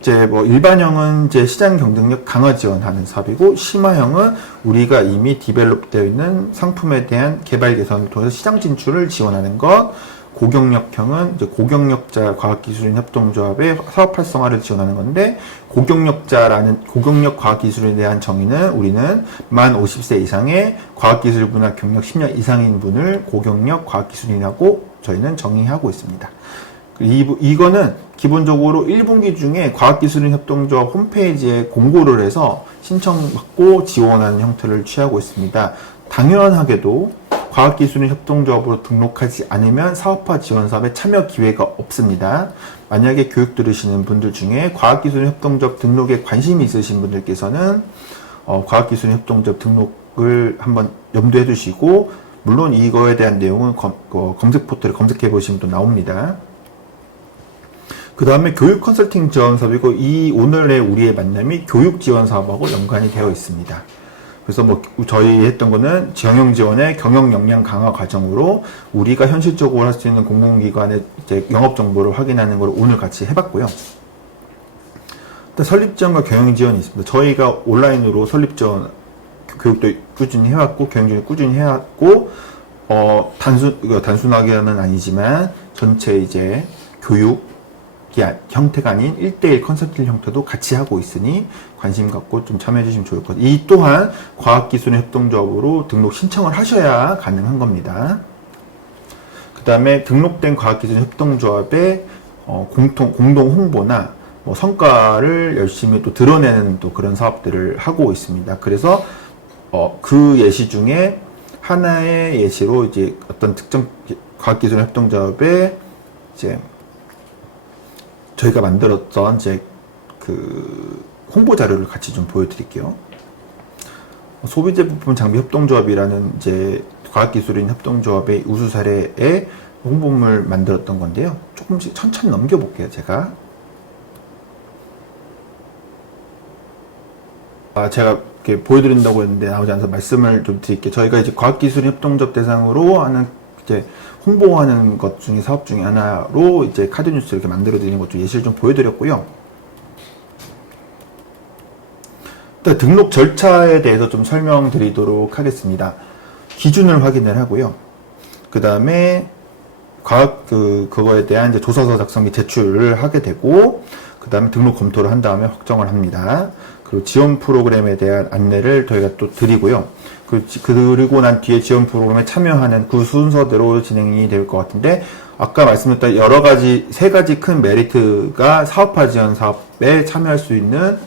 이제 뭐 일반형은 이제 시장 경쟁력 강화 지원하는 사업이고, 심화형은 우리가 이미 디벨롭 되어 있는 상품에 대한 개발 개선을 통해서 시장 진출을 지원하는 것, 고경력형은 이제 고경력자 과학기술인 협동조합의 사업 활성화를 지원하는 건데, 고경력 과학기술에 대한 정의는 우리는 만 50세 이상의 과학기술 분야 경력 10년 이상인 분을 고경력 과학기술인이라고 저희는 정의하고 있습니다. 이거는 기본적으로 1분기 중에 과학기술인 협동조합 홈페이지에 공고를 해서 신청받고 지원하는 형태를 취하고 있습니다. 당연하게도 과학기술인 협동조합으로 등록하지 않으면 사업화 지원 사업에 참여 기회가 없습니다. 만약에 교육 들으시는 분들 중에 과학기술인 협동조합 등록에 관심이 있으신 분들께서는 과학기술인 협동조합 등록을 한번 염두해 두시고, 물론 이거에 대한 내용은 검색 포털에 검색해 보시면 또 나옵니다. 그 다음에 교육 컨설팅 지원 사업이고, 오늘의 우리의 만남이 교육 지원 사업하고 연관이 되어 있습니다. 그래서 뭐 저희 했던 거는 경영 지원의 경영 역량 강화 과정으로 우리가 현실적으로 할 수 있는 공공기관의 이제 영업 정보를 확인하는 걸 오늘 같이 해봤고요. 일단 설립 지원과 경영 지원이 있습니다. 저희가 온라인으로 설립 지원 교육도 꾸준히 해왔고 경영 지원 꾸준히 해왔고, 단순하게는 아니지만 전체 이제 교육 형태가 아닌 1:1 컨설팅 형태도 같이 하고 있으니 관심 갖고 좀 참여해 주시면 좋을 것 같아요. 이 또한 과학기술인 협동조합으로 등록 신청을 하셔야 가능한 겁니다. 그 다음에 등록된 과학기술인 협동조합의 공동 홍보나 뭐 성과를 열심히 또 드러내는 또 그런 사업들을 하고 있습니다. 그래서 그 예시 중에 하나의 예시로 이제 어떤 특정 과학기술인 협동조합의 이제 저희가 만들었던 이제 그 홍보 자료를 같이 좀 보여드릴게요. 소비재 부품 장비 협동조합이라는 이제 과학기술인 협동조합의 우수 사례의 홍보물 만들었던 건데요. 조금씩 천천히 넘겨볼게요, 제가. 제가 이렇게 보여드린다고 했는데 나오지 않아서 말씀을 좀 드릴게요. 저희가 이제 과학기술인 협동조합 대상으로 하는 이제 홍보하는 것 중에 사업 중에 하나로 이제 카드뉴스 이렇게 만들어 드리는 것 중 예시를 좀 보여드렸고요. 일단 등록 절차에 대해서 좀 설명드리도록 하겠습니다. 기준을 확인을 하고요. 그 다음에 그거에 대한 이제 조사서 작성 및 제출을 하게 되고, 그 다음에 등록 검토를 한 다음에 확정을 합니다. 그리고 지원 프로그램에 대한 안내를 저희가 또 드리고요. 그리고 난 뒤에 지원 프로그램에 참여하는 그 순서대로 진행이 될 것 같은데, 아까 말씀드렸던 여러 가지, 3가지 큰 메리트가 사업화 지원 사업에 참여할 수 있는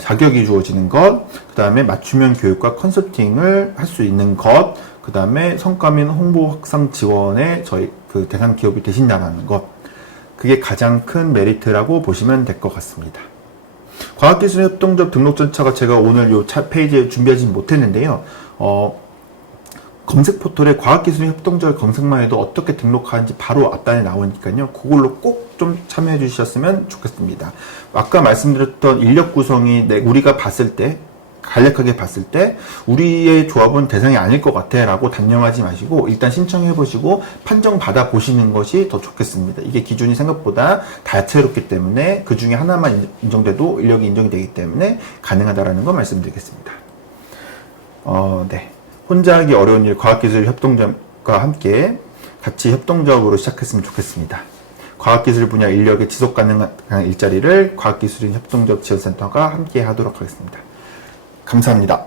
자격이 주어지는 것, 그 다음에 맞춤형 교육과 컨설팅을 할 수 있는 것, 그 다음에 성과 및 홍보 확산 지원에 저희 그 대상 기업이 되신다는 것, 그게 가장 큰 메리트라고 보시면 될 것 같습니다. 과학기술 협동조합 등록 절차가 제가 오늘 요 페이지에 준비하지 못했는데요. 검색 포털에 과학기술 협동조합 검색만 해도 어떻게 등록하는지 바로 앞단에 나오니까요. 그걸로 꼭 좀 참여해 주셨으면 좋겠습니다. 아까 말씀드렸던 인력 구성이 우리가 봤을 때, 간략하게 봤을 때 우리의 조합은 대상이 아닐 것 같아 라고 단정하지 마시고 일단 신청해 보시고 판정 받아 보시는 것이 더 좋겠습니다. 이게 기준이 생각보다 다채롭기 때문에 그 중에 하나만 인정돼도 인력이 인정이 되기 때문에 가능하다라는 거 말씀드리겠습니다. 네. 혼자 하기 어려운 일 과학기술 협동조합과 함께 같이 협동조합으로 시작했으면 좋겠습니다. 과학기술 분야 인력의 지속 가능한 일자리를 과학기술인 협동조합 지원센터가 함께 하도록 하겠습니다. 감사합니다.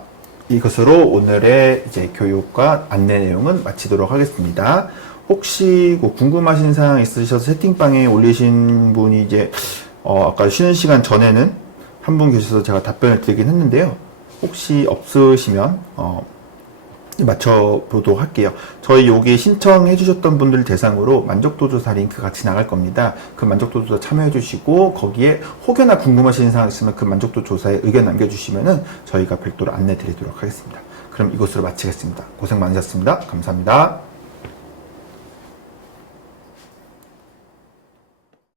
이것으로 오늘의 이제 교육과 안내 내용은 마치도록 하겠습니다. 혹시 뭐 궁금하신 사항 있으셔서 채팅방에 올리신 분이 이제 아까 쉬는 시간 전에는 한 분 계셔서 제가 답변을 드리긴 했는데요. 혹시 없으시면 맞춰보도록 할게요. 저희 여기 신청해 주셨던 분들 대상으로 만족도 조사 링크 같이 나갈 겁니다. 그 만족도 조사 참여해 주시고 거기에 혹여나 궁금하신 사항 있으면 그 만족도 조사에 의견 남겨주시면은 저희가 별도로 안내 드리도록 하겠습니다. 그럼 이것으로 마치겠습니다. 고생 많으셨습니다. 감사합니다.